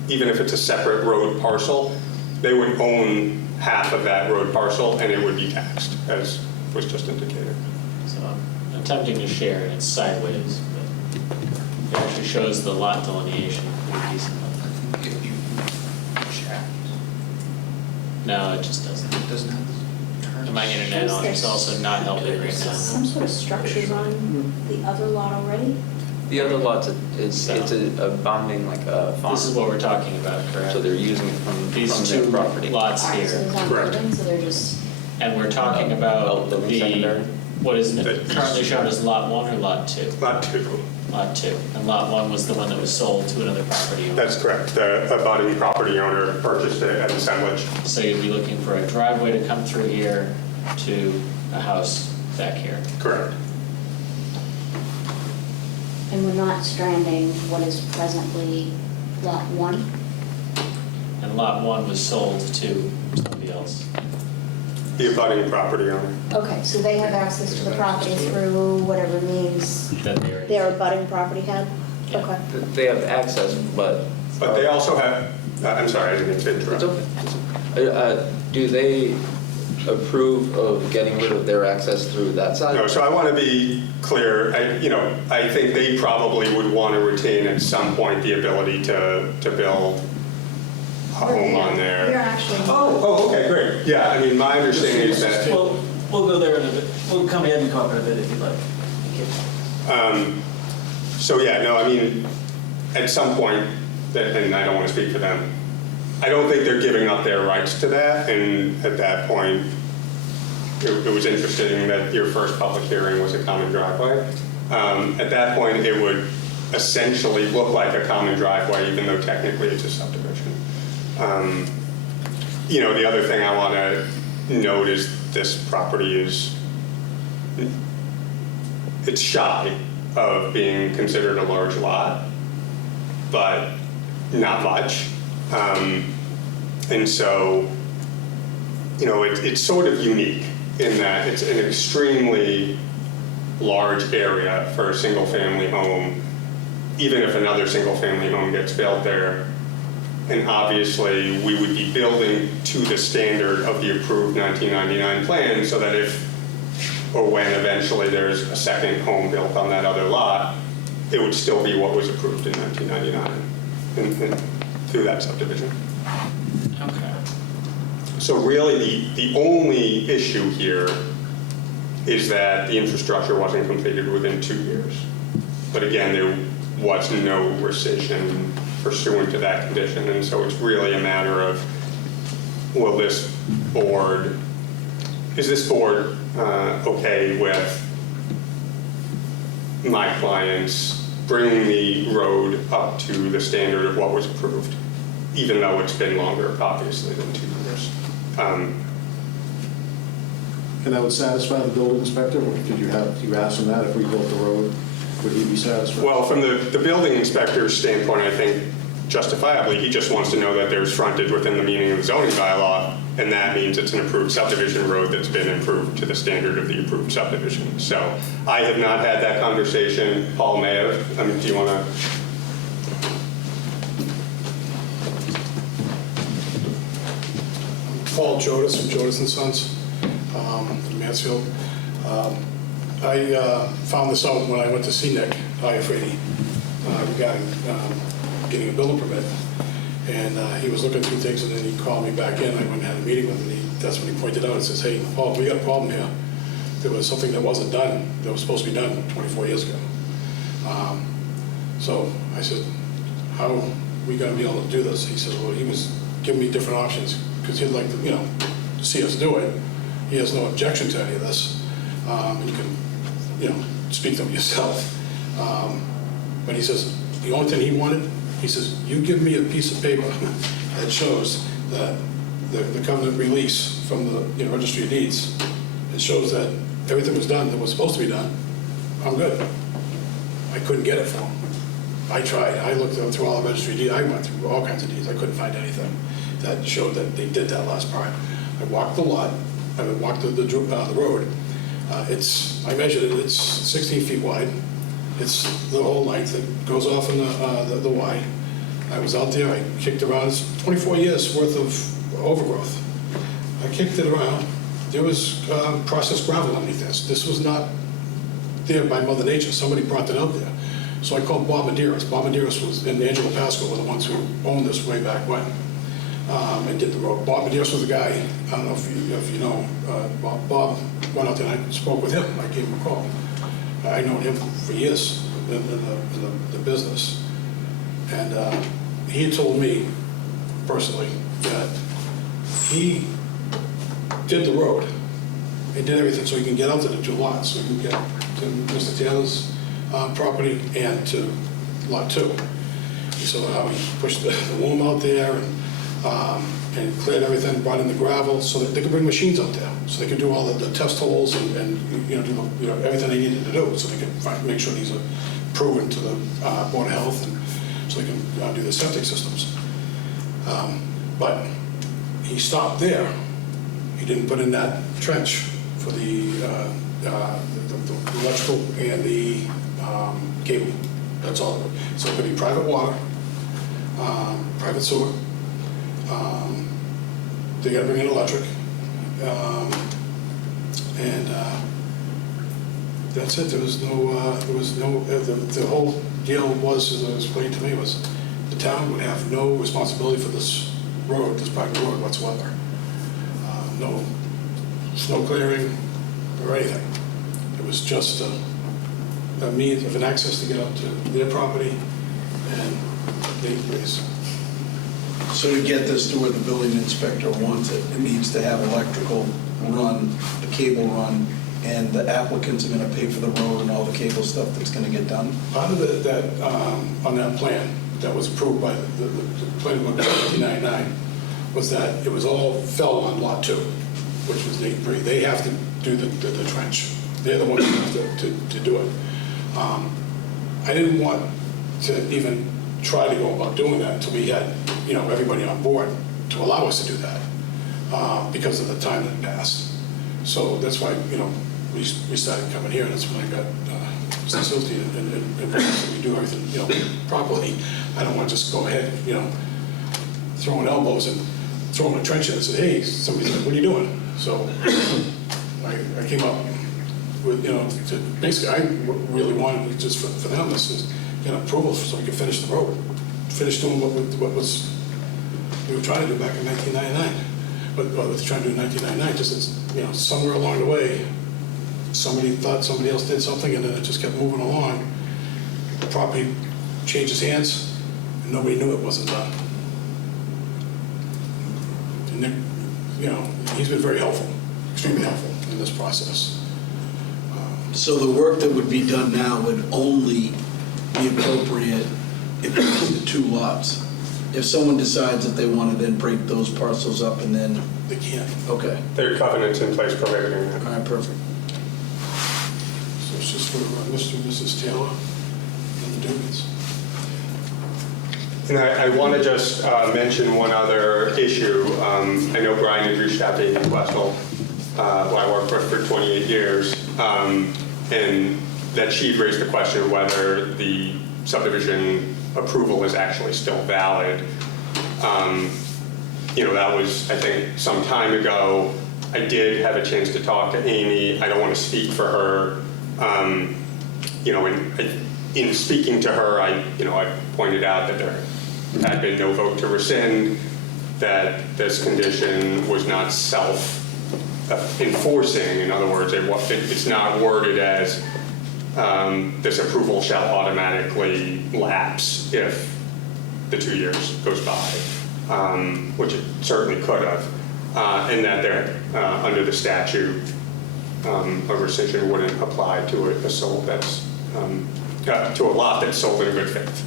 even if it's a separate road parcel, they would own half of that road parcel and it would be taxed, as was just indicated. So I'm attempting to share, and it's sideways, but it actually shows the lot delineation pretty decently. If you checked, No, it just doesn't. it doesn't have turn. And my internet on is also not helping right now. Some sort of structures on the other lot already? The other lot's it's a bounding like a farm. This is what we're talking about, correct? So they're using it from These their two property. lots All right, so here, there's on Correct. buildings, so they're just, and we're talking about the secondary? what is The- currently shown as lot 1 or lot 2? Lot 2. Lot 2, and lot 1 was the one that was sold to another property owner. That's correct. The abutting property owner purchased it at assemblage. So you'd be looking for a driveway to come through here to a house back here. Correct. and we're not stranding what is presently lot 1? And lot 1 was sold to somebody else. The abutting property owner. Okay, so they have access to the property through whatever means That they already- their abutting property had? Yeah. Okay. They have access, but. But they also have, I'm sorry, I didn't mean to It's interrupt. okay. Do they approve of getting rid of their access through that side? No, so I want to be clear. I think they probably would want to retain at some point the ability to build a home on They're there. actually. Oh, okay, great. Yeah, I mean, my understanding is that, We'll go there in a bit. We'll come ahead and talk in a bit if you'd like. so yeah, no, I mean, at some point, and I don't want to speak for them, I don't think they're giving up their rights to that, and at that point, it was interesting that your first public hearing was a common driveway. At that point, it would essentially look like a common driveway, even though technically it's a subdivision. You know, the other thing I want to note is this property is, it's shy of being considered a large lot, but not much. And so, you know, it's sort of unique in that it's an extremely large area for a single-family home, even if another single-family home gets built there. And obviously, we would be building to the standard of the approved 1999 plan, so that if or when eventually there's a second home built on that other lot, it would still be what was approved in 1999 and through that subdivision. Okay. So really, the only issue here is that the infrastructure wasn't completed within 2 years. But again, there was no rescission pursuant to that condition, and so it's really a matter of, will this board, is this board okay with my clients bringing the road up to the standard of what was approved, even though it's been longer, obviously, than 2 years. And that would satisfy the building inspector? Or did you ask him that, if we built the road, would he be satisfied? Well, from the building inspector's standpoint, I think justifiably, he just wants to know that there's frontage within the meaning of the zoning bylaw, and that means it's an approved subdivision road that's been improved to the standard of the approved subdivision. So I have not had that conversation. Paul may have. I mean, do you want to? Paul Jodas from Jodas and Sons, in Mansfield. I found this out when I went to see Nick Iafredi regarding getting a building permit. And he was looking through things, and then he called me back in. I went and had a meeting with him, and that's when he pointed out and says, hey, Paul, we got a problem here. There was something that wasn't done, that was supposed to be done 24 years ago. So I said, how are we going to be able to do this? He said, well, he was giving me different options, because he'd like to, you know, see us do it. He has no objection to any of this. And you can, you know, speak to him yourself. But he says, the only thing he wanted, he says, you give me a piece of paper that shows that the covenant release from the registry of deeds, it shows that everything was done that was supposed to be done, I'm good. I couldn't get it for him. I tried. I looked through all the registry deeds. I went through all kinds of deeds. I couldn't find anything that showed that they did that last part. I walked the lot. I walked the road. I measured it. It's 16 feet wide. It's the whole length. It goes off in the wide. I was out there. I kicked around. It's 24 years worth of overgrowth. I kicked it around. There was processed gravel underneath this. This was not there by Mother Nature. Somebody brought it out there. So I called Bob Medeiros. Bob Medeiros and Angelo Pasco were the ones who owned this way back when and did the road. Bob Medeiros was the guy, I don't know if you know, Bob went out there and I spoke with him. I gave him a call. I'd known him for years in the business. And he had told me personally that he did the road. He did everything so he can get out to the 2 lots. So he can get to Mr. Taylor's property and to lot 2. He saw how he pushed the loom out there and cleared everything, brought in the gravel so that they could bring machines out there, so they could do all the test holes and do everything they needed to do, so they could make sure these are proven to the Board of Health, and so they can do the septic systems. But he stopped there. He didn't put in that trench for the electrical and the cable. That's all. So it could be private water, private sewer. They got to bring in electric, and that's it. There was no. The whole deal was, as it was explained to me, was the town would have no responsibility for this road, this private road whatsoever. No snow clearing or anything. It was just a means of an access to get up to their property and they raise. So to get this to where the building inspector wants it, it needs to have electrical run, the cable run, and the applicants are gonna pay for the road and all the cable stuff that's gonna get done? Part of that, on that plan that was approved by the planning board in 1999, was that it was all fell on lot 2, which was Nate Bree. They have to do the trench. They're the ones who have to do it. I didn't want to even try to go about doing that until we had, everybody on board to allow us to do that, because of the time that passed. So that's why, we started coming here, and that's when I got facility and we do everything, properly. I don't want to just go ahead, throwing elbows and throwing a trench in and say, hey, somebody's like, what are you doing? So I came up with, basically, I really wanted just for them, this is get approval so we could finish the road, finish doing what we were trying to do back in 1999. But what we were trying to do in 1999, just somewhere along the way, somebody thought somebody else did something, and then it just kept moving along. The property changes hands, and nobody knew it wasn't done. And Nick, he's been very helpful, extremely helpful in this process. So the work that would be done now would only be appropriate if it's the 2 lots? If someone decides that they want to then break those parcels up and then, They can't. okay, There are covenants in place prohibiting that. all right, perfect. So it's just for Mr. and Mrs. Taylor and the Dugans. And I want to just mention one other issue. I know Brian had reached out to Amy Westall, who I worked with for 28 years, and that she'd raised the question of whether the subdivision approval is actually still valid. That was, I think, some time ago. I did have a chance to talk to Amy. I don't want to speak for her. In speaking to her, I pointed out that there had been no vote to rescind, that this condition was not self-enforcing. In other words, it's not worded as this approval shall automatically lapse if the 2 years goes by, which it certainly could have, and that there, under the statute, a rescission wouldn't apply to a lot that's sold in good faith.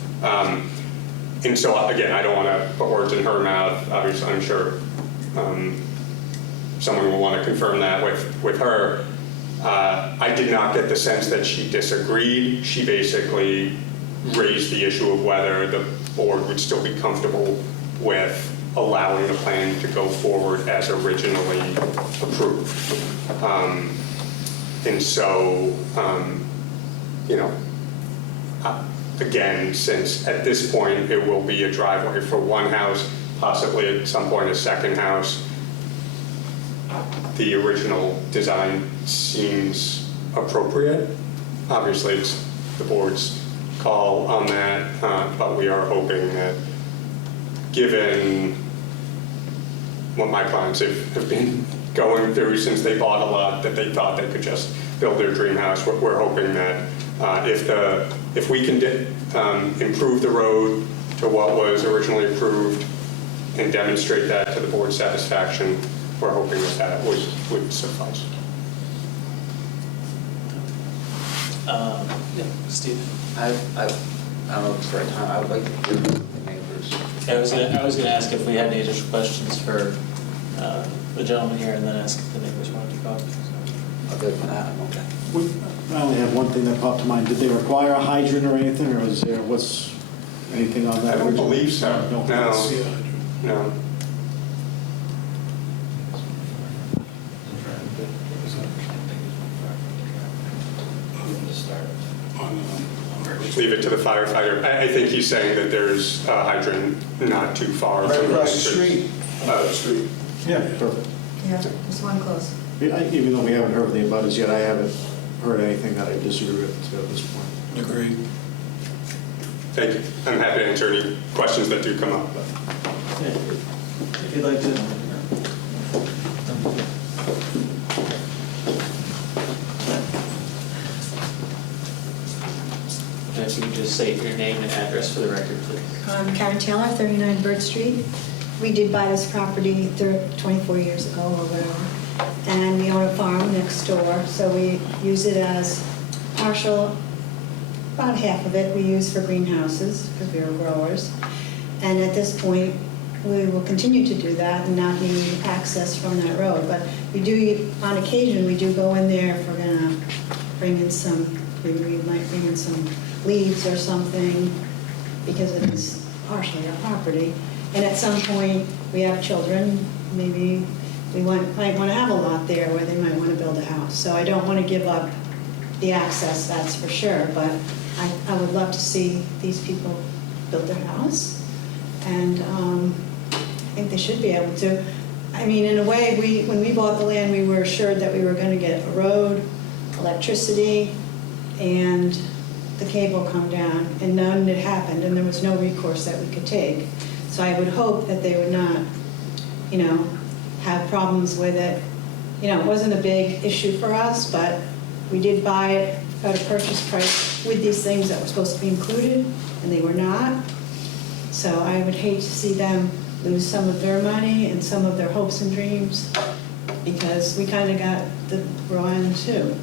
And so, again, I don't want to put words in her mouth. Obviously, I'm sure someone will want to confirm that with her. I did not get the sense that she disagreed. She basically raised the issue of whether the board would still be comfortable with allowing the plan to go forward as originally approved. And so, again, since at this point it will be a driveway for one house, possibly at some point a second house, the original design seems appropriate. Obviously, it's the board's call on that, but we are hoping that, given what my clients have been going through since they bought a lot that they thought they could just build their dream house, we're hoping that if we can improve the road to what was originally approved and demonstrate that to the board's satisfaction, we're hoping that would suffice. Yeah, Steve. I don't know if it's the right time. I would like to hear from the neighbors. I was gonna ask if we had any additional questions for the gentleman here, and then ask if the neighbors wanted to talk. Other than that, I'm okay. I only have one thing that popped to mind. Did they require a hydrant or anything, or is there, anything on that? I don't believe so. No. No. Yeah. No. Leave it to the firefighter. I think he's saying that there's a hydrant not too far. Right from across the entrance. street. Yeah, perfect. Yeah, there's one close. Even though we haven't heard the abutters yet, I haven't heard anything that I disagree with at this point. Agreed. Thank you. I'm happy to answer any questions that do come up. But. Yeah, if you'd like to. If you could just say your name and address for the record, please. Karen Taylor, 39 Bird Street. we did buy this property 24 years ago or whatever, and we own a farm next door, so we use it as partial, about half of it we use for greenhouses, because we are growers. And at this point, we will continue to do that and not need access from that road. But we do, on occasion, we do go in there if we're gonna bring in some, maybe we might bring in some leaves or something, because it is partially our property. And at some point, we have children, maybe we might want to have a lot there where they might want to build a house. So I don't want to give up the access, that's for sure, but I would love to see these people build their house. And I think they should be able to. I mean, in a way, when we bought the land, we were assured that we were going to get a road, electricity, and the cable come down, and none had happened, and there was no recourse that we could take. So I would hope that they would not, have problems with it. It wasn't a big issue for us, but we did buy it at a purchase price with these things that were supposed to be included, and they were not. So I would hate to see them lose some of their money and some of their hopes and dreams, because we kind of got the raw end too.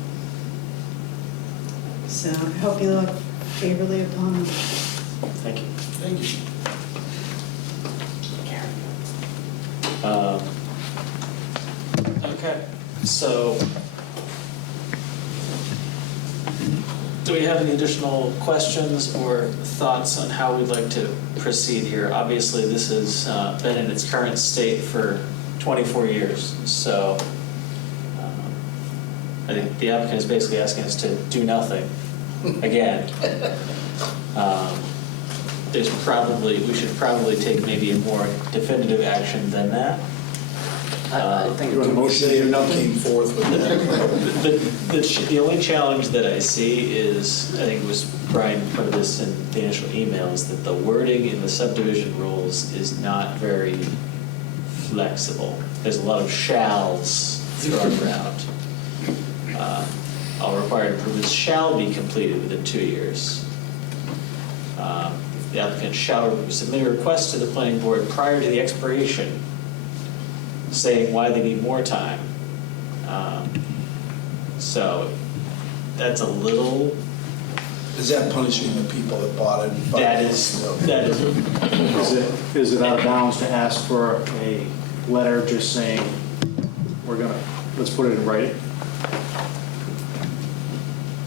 So I hope you look favorably upon them. Thank you. Thank you. Okay, so do we have any additional questions or thoughts on how we'd like to proceed here? Obviously, this has been in its current state for 24 years, so I think the applicant is basically asking us to do nothing again. We should probably take maybe a more definitive action than that. I think You want a motion to came forth with that? The only challenge that I see is, I think it was Brian put this in the initial email, is that the wording in the subdivision rules is not very flexible. There's a lot of shalls thrown around. All required improvements shall be completed within 2 years. The applicant shall submit a request to the planning board prior to the expiration, saying why they need more time. So that's a little. Is that punishing the people that bought it? That is. Is it out of bounds to ask for a letter just saying, let's put it in writing?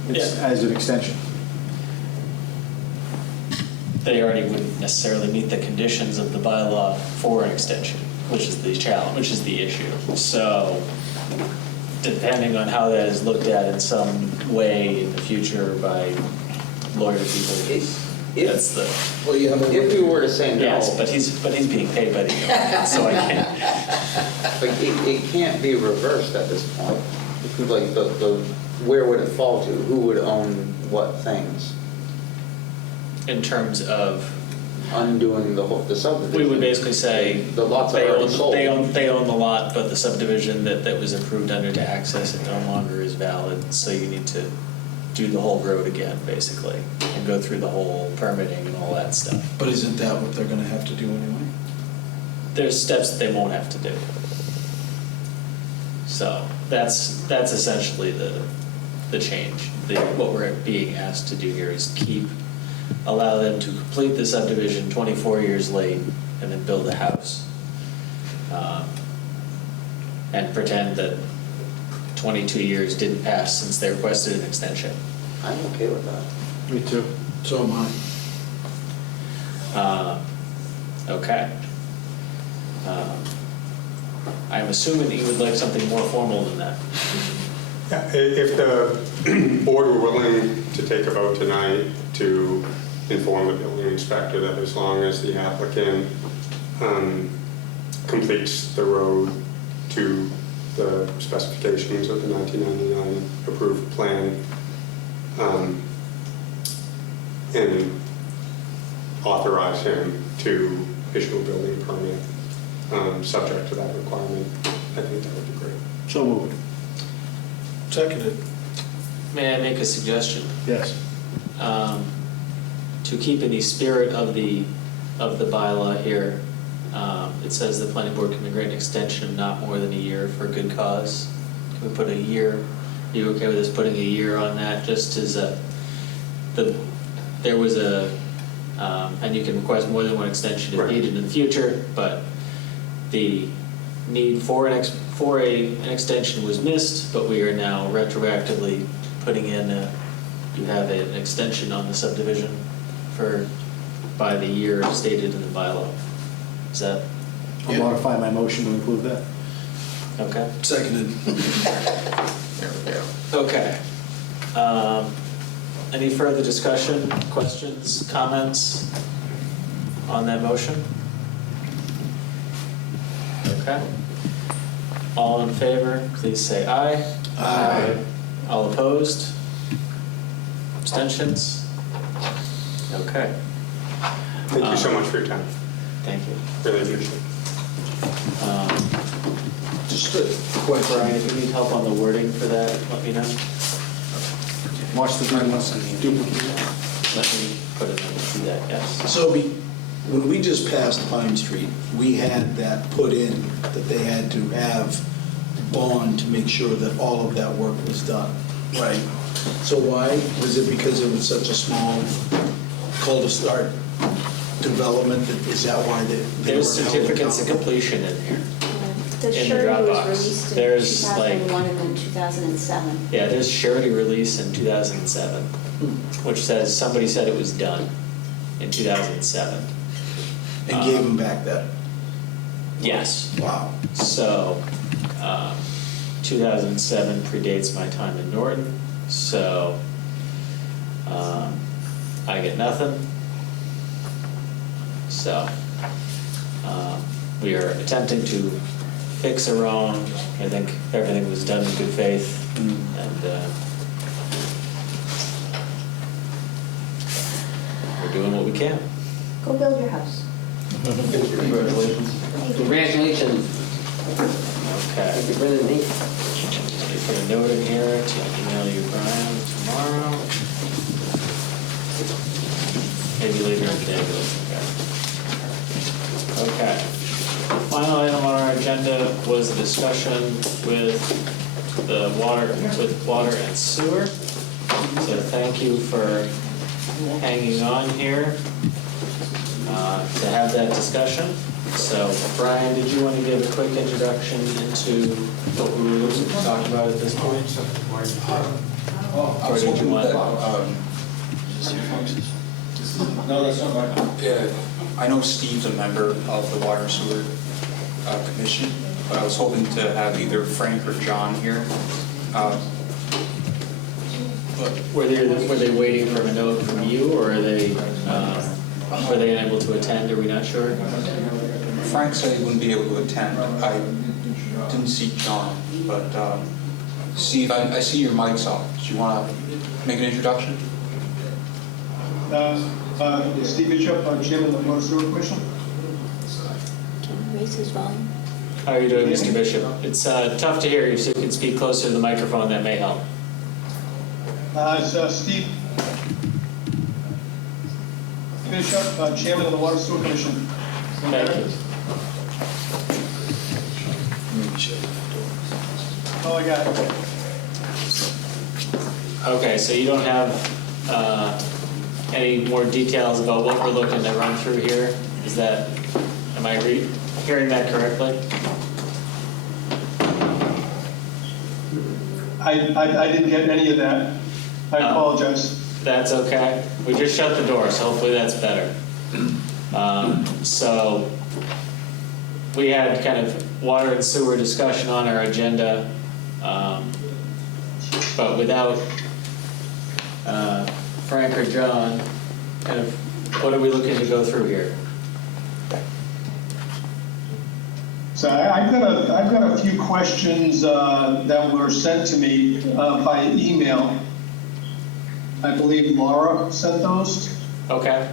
It's as an extension. They already wouldn't necessarily meet the conditions of the bylaw for an extension, which is the challenge, which is the issue. So depending on how that is looked at in some way in the future by lawyer people, that's the. Well, you have If we were to say no. Yes, but he's being paid by the applicant, so I can't. But it can't be reversed at this point. Like, where would it fall to? Who would own what things? In terms of, Undoing the subdivision. we would basically say The lots are they already own, sold. they own the lot, but the subdivision that was approved under to access it no longer is valid, so you need to do the whole road again, basically, and go through the whole permitting and all that stuff. But isn't that what they're gonna have to do anyway? There's steps that they won't have to do. So that's essentially the change. What we're being asked to do here is allow them to complete the subdivision 24 years late and then build a house. And pretend that 22 years didn't pass since they requested an extension. I'm okay with that. Me too. So am I. Okay. I'm assuming that you would like something more formal than that. Yeah, if the board were willing to take a vote tonight to inform the building inspector that as long as the applicant completes the road to the specifications of the 1999 approved plan and authorize him to issue a building permit subject to that requirement, I think that would be great. So moved. Seconded. May I make a suggestion? Yes. To keep in the spirit of the bylaw here, it says the planning board can grant an extension of not more than a year for a good cause. Can we put a year? Are you okay with us putting a year on that, just as there was a, and you can request more than one extension if Right. needed in the future, but the need for an extension was missed, but we are now retroactively putting in you have an extension on the subdivision by the year stated in the bylaw. Is that I'll modify my motion to include that. okay? Seconded. There we go. Okay. Any further discussion, questions, comments on that motion? Okay. All in favor, please say aye. Aye. All opposed? Abstentions? Okay, Thank you so much for your time. thank you. Really appreciate it. Just a Brian, question. if you need help on the wording for that, let me know. Watch the I video. will send the Duplicate. Let me put it in and see that, yes. So when we just passed Pine Street, we had that put in, that they had to have bond to make sure that all of that work was done, right? So why? Was it because it was such a small cul-de-sac development? Is that why they There's weren't held certificates of accountable? completion in here. The In the surety was Dropbox. released in There's, like- 2001 and then 2007. Yeah, there's surety release in 2007, which says, somebody said it was done in 2007. And gave them back that? Yes. Wow. So, 2007 predates my time in Norton, so I get nothing. So, we are attempting to fix a wrong. I think everything was done in good faith, and we're doing what we can. Go build your house. Congratulations. Congratulations. Okay. Thank you for the name. Let me put a note in here to email you, Brian, tomorrow. Maybe later in the day, but okay. Final item on our agenda was a discussion with water and sewer. So thank you for hanging on here to have that discussion. So Brian, did you want to give a quick introduction into what we were looking to talk about at this point? I was Or did you hoping want- that, no, that's not mine. I know Steve's a member of the Water and Sewer Commission, but I was hoping to have either Frank or John here. But Were they waiting for a note from you, or are they, were they unable to attend, are we not sure? Frank said he wouldn't be able to attend. I didn't see John, but Steve, I see your mic's off. Do you want to make an introduction? Steve Bishop, Chairman of the Water Sewer Commission. Can you raise his volume? How are you doing, Mr. Bishop? It's tough to hear you, so you can speak closer to the microphone, that may help. It's Steve Bishop, Chairman of the Water Sewer Commission. Thank you. Oh, I got it. Okay, so you don't have any more details about what we're looking to run through here? Is that, am I hearing that correctly? I didn't get any of that. I apologize. That's okay. We just shut the door, so hopefully that's better. So we had kind of water and sewer discussion on our agenda, but without Frank or John, kind of, what are we looking to go through here? So I've got a few questions that were sent to me by email. I believe Laura sent those. Okay.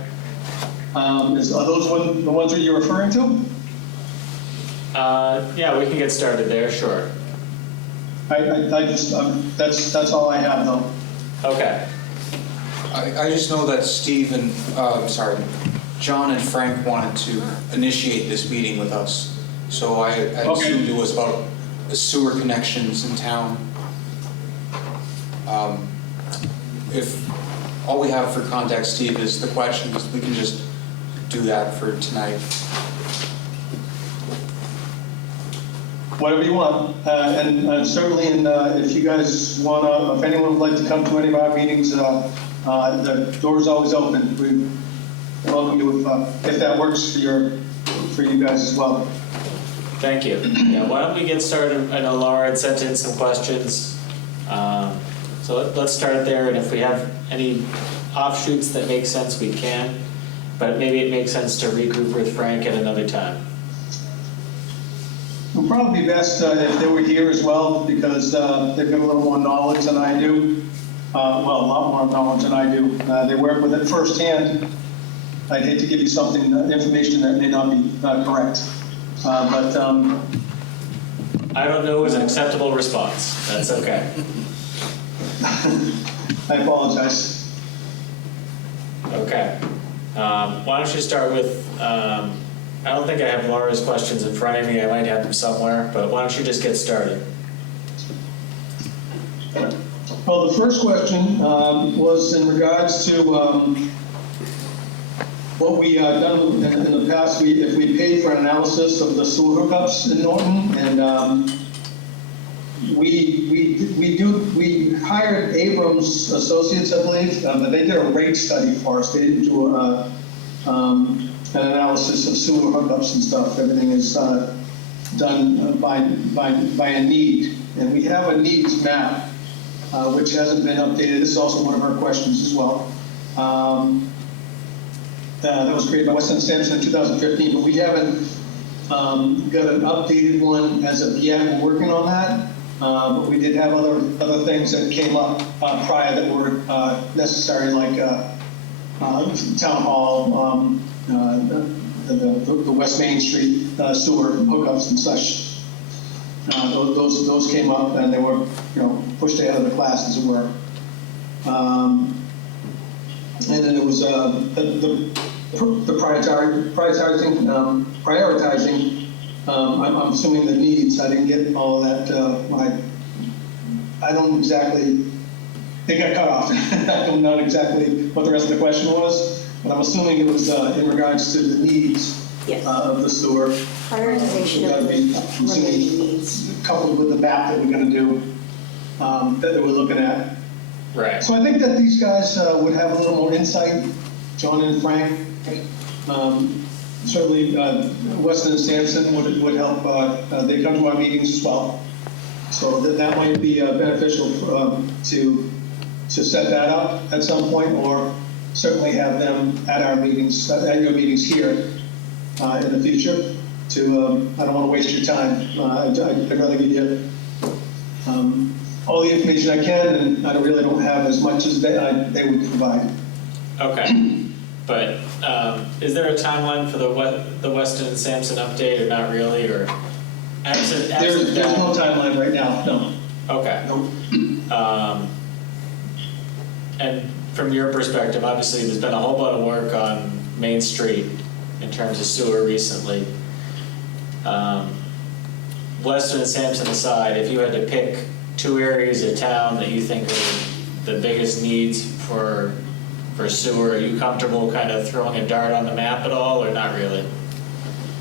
Are those the ones that you're referring to? Yeah, we can get started there, sure. I just, that's all I have though. Okay. I just know that Steve and, John and Frank wanted to initiate this meeting with us, so I assumed it was about sewer connections in town. If all we have for context, Steve, is the questions, we can just do that for tonight. Whatever you want, and certainly, if you guys wanna, if anyone would like to come to any of our meetings, the door's always open. We welcome you if that works for you guys as well. Thank you. Yeah, why don't we get started? I know Laura had sent in some questions. So let's start there, and if we have any offshoots that make sense, we can. But maybe it makes sense to regroup with Frank at another time. It would probably be best if they were here as well, because they've got a little more knowledge than I do. Well, a lot more knowledge than I do. They work with it firsthand. I'd hate to give you information that may not be correct. But I don't know is an acceptable response. That's okay. I apologize. Okay. Why don't you start with, I don't think I have Laura's questions in front of me. I might have them somewhere, but why don't you just get started? Well, the first question was in regards to what we done in the past. If we paid for an analysis of the sewer hookups in Norton, and we hired Abrams Associates, I believe, but they did a rate study for us. They didn't do an analysis of sewer hookups and stuff. Everything is done by a need, and we have a needs map, which hasn't been updated. This is also one of our questions as well. That was created by Weston Sampson in 2015, but we haven't got an updated one as of yet. We're working on that. But we did have other things that came up prior that were necessary, like town hall, the West Main Street sewer hookups and such. Those came up, and they were, pushed ahead of the class, as it were. And then there was the prioritizing. I'm assuming the needs. I didn't get all of that. I don't exactly. They got cut off. I don't know exactly what the rest of the question was, but I'm assuming it was in regards to the needs of the sewer. Prioritization of the remaining needs. Coupled with the map that we're going to do, that we're looking at. Right. So I think that these guys would have a little more insight, John and Frank. Certainly, Weston and Sampson would help. They come to our meetings as well, so that might be beneficial to set that up at some point, or certainly have them at our meetings, at your meetings here in the future. I don't want to waste your time. I'd rather give you all the information I can, and I really don't have as much as they would provide. Okay. But is there a timeline for the Weston and Sampson update, or not really, or absent There's no timeline right now, no. Okay. Nope. And from your perspective, obviously, there's been a whole lot of work on Main Street in terms of sewer recently. Weston and Sampson aside, if you had to pick two areas of town that you think are the biggest needs for sewer, are you comfortable kind of throwing a dart on the map at all, or not really?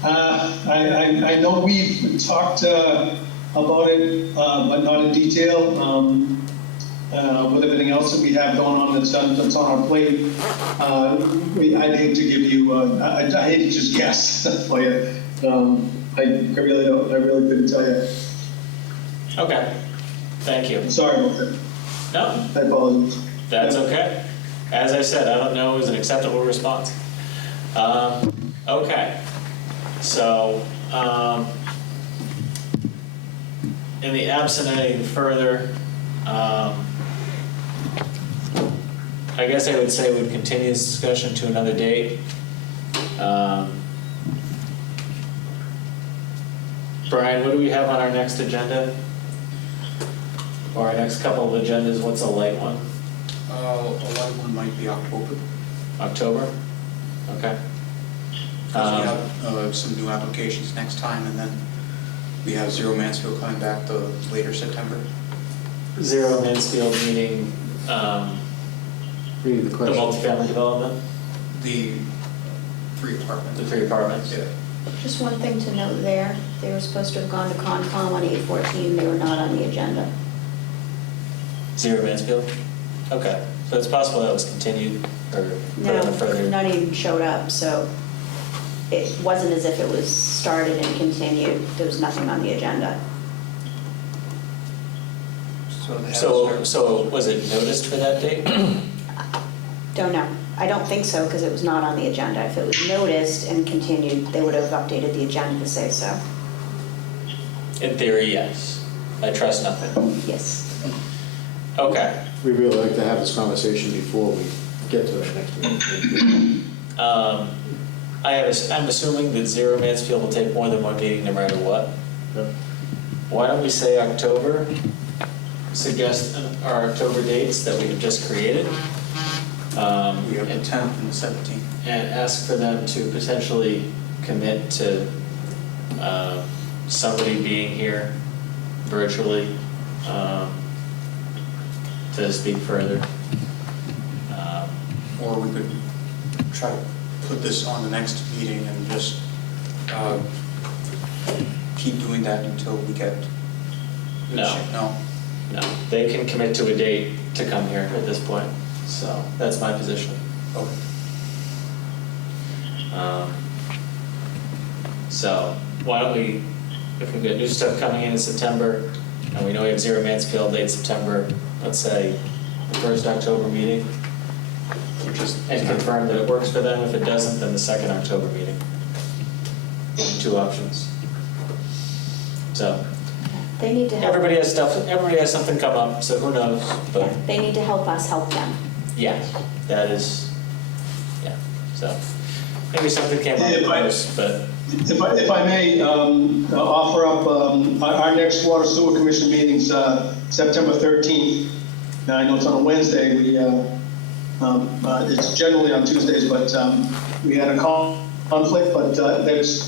I know we've talked about it, but not in detail. With everything else that we have going on that's on our plate, I'd hate to give you, I'd hate to just guess for you. I really don't. I really couldn't tell you. Okay. Thank you. Sorry about that. No. I apologize. That's okay. As I said, I don't know is an acceptable response. Okay. So, in the absent of anything further, I guess I would say we'd continue this discussion to another date. Brian, what do we have on our next agenda? Or our next couple of agendas? What's a light one? A light one might be October. October? Okay. Because we have some new applications next time, and then we have Zero Mansfield coming back the later September. Zero Mansfield meaning, Read the the question. multifamily development, The 3 apartments. the 3 apartments? Yeah. Just one thing to note there, they were supposed to have gone to Concom on 8/14, they were not on the agenda. Zero Mansfield? Okay, so it's possible that was continued or put on a No, further. not even showed up, so it wasn't as if it was started and continued, there was nothing on the agenda. So they have So was it noticed for that date? Don't know. I don't think so, because it was not on the agenda. If it was noticed and continued, they would have updated the agenda to say so. In theory, yes. I trust nothing. Yes. Okay. We really like to have this conversation before we get to the next meeting. I'm assuming that Zero Mansfield will take more than one meeting no matter what. Yep. Why don't we say October? Suggest our October dates that we have just created. We have the 10th and the 17th. And ask for them to potentially commit to somebody being here virtually to speak further. Or we could try to put this on the next meeting and just keep doing that until we get... No. No, they can commit to a date to come here at this point, so that's my position. Okay. So why don't we, if we've got new stuff coming in September, and we know we have Zero Mansfield late September, let's say the first October meeting, and confirm that it works for them. If it doesn't, then the second October meeting. 2 options. So They need to help. everybody has something come up, so who knows? But Yeah, they need to help us help them. yeah, that is, yeah, so maybe something came up If I- close, but If I may offer up, our next Water Sewer Commission meeting's September 13th. Now, I know it's on a Wednesday, it's generally on Tuesdays, but we had a conflict, but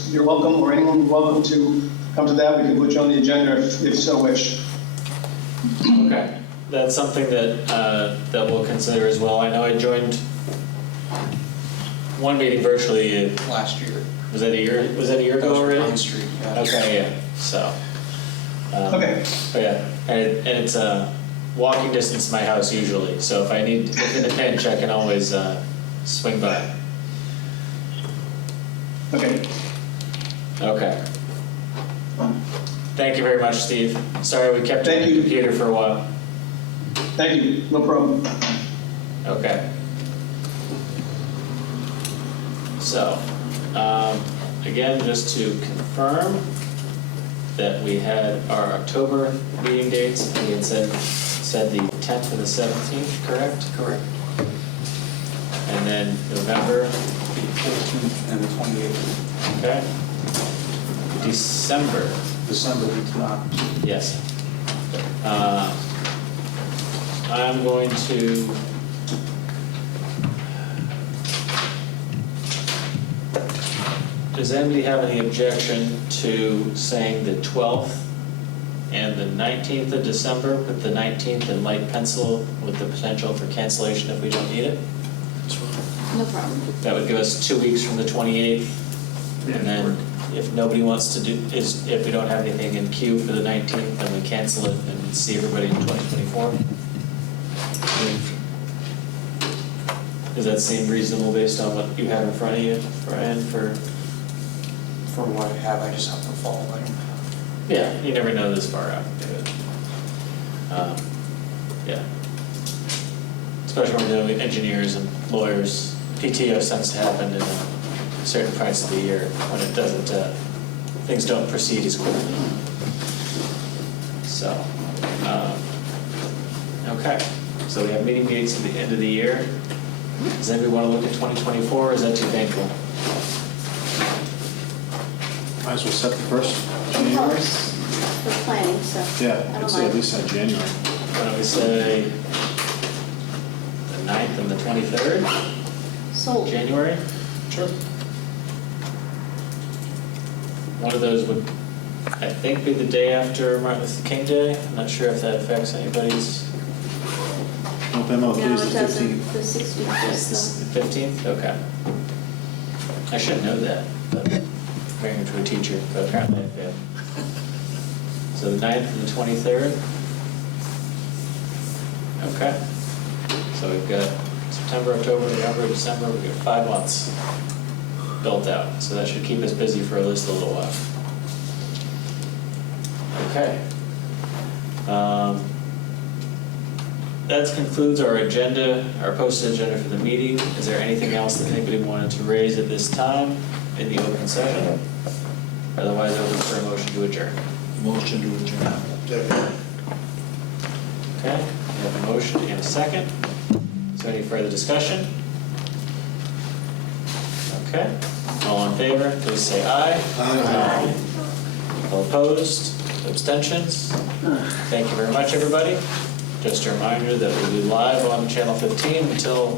you're welcome, or anyone welcome to come to that. We can put you on the agenda if so wish. okay. That's something that, that we'll consider as well. I know I joined one meeting virtually. Last year. Was that a year ago already? On the street, yeah. Okay, yeah, so. Okay. But yeah, and it's a walking distance to my house usually, so if in a pinch, I can always swing by. Okay. Okay. Thank you very much, Steve. Sorry we kept you on Thank the you. computer for a while. Thank you, no problem. Okay. So, again, just to confirm that we had our October meeting dates, we had said the 10th and the 17th, correct? Correct. And then November, The 14th and the 28th. okay? December, December, we do not. yes. I'm going to does anybody have any objection to saying the 12th and the 19th of December, put the 19th in light pencil with the potential for cancellation if we don't need it? No problem. That would give us 2 weeks from the 28th. And then if nobody wants to do, if we don't have anything in queue for the 19th, then we cancel it and see everybody in 2024. Does that seem reasonable based on what you have in front of you, Brian, for? For what I have, I just have to follow. I don't have. Yeah, you never know this far out. Yeah. Especially when we're dealing with engineers and lawyers. PTO tends to happen in certain parts of the year when it doesn't, things don't proceed as quickly. So, okay. So we have meeting dates at the end of the year. Does anybody want to look at 2024 or is that too painful? Might as well set the first It January. helps for planning, so Yeah, I I'd don't say at mind. least on January. Why don't we say the 9th and the 23rd, Sold. January? Sure. One of those would, I think, be the day after Martin Luther King Day. I'm not sure if that affects anybody's. Hope MLK No, is it the doesn't, 15th. the 65th, It's so. the 15th? Okay. I should know that, but comparing to a teacher, but apparently I failed. So the 9th and the 23rd? Okay. So we've got September, October, November, December, we've got 5 months built out. So that should keep us busy for at least a little while. Okay. That concludes our agenda, our posted agenda for the meeting. Is there anything else that anybody wanted to raise at this time in the open session? Otherwise, open for a motion to adjourn. Motion to adjourn. Okay, we have a motion and a second. Is there any further discussion? Okay, all in favor, please say aye. Aye. All opposed, abstentions? Thank you very much, everybody. Just a reminder that we'll be live on Channel 15 until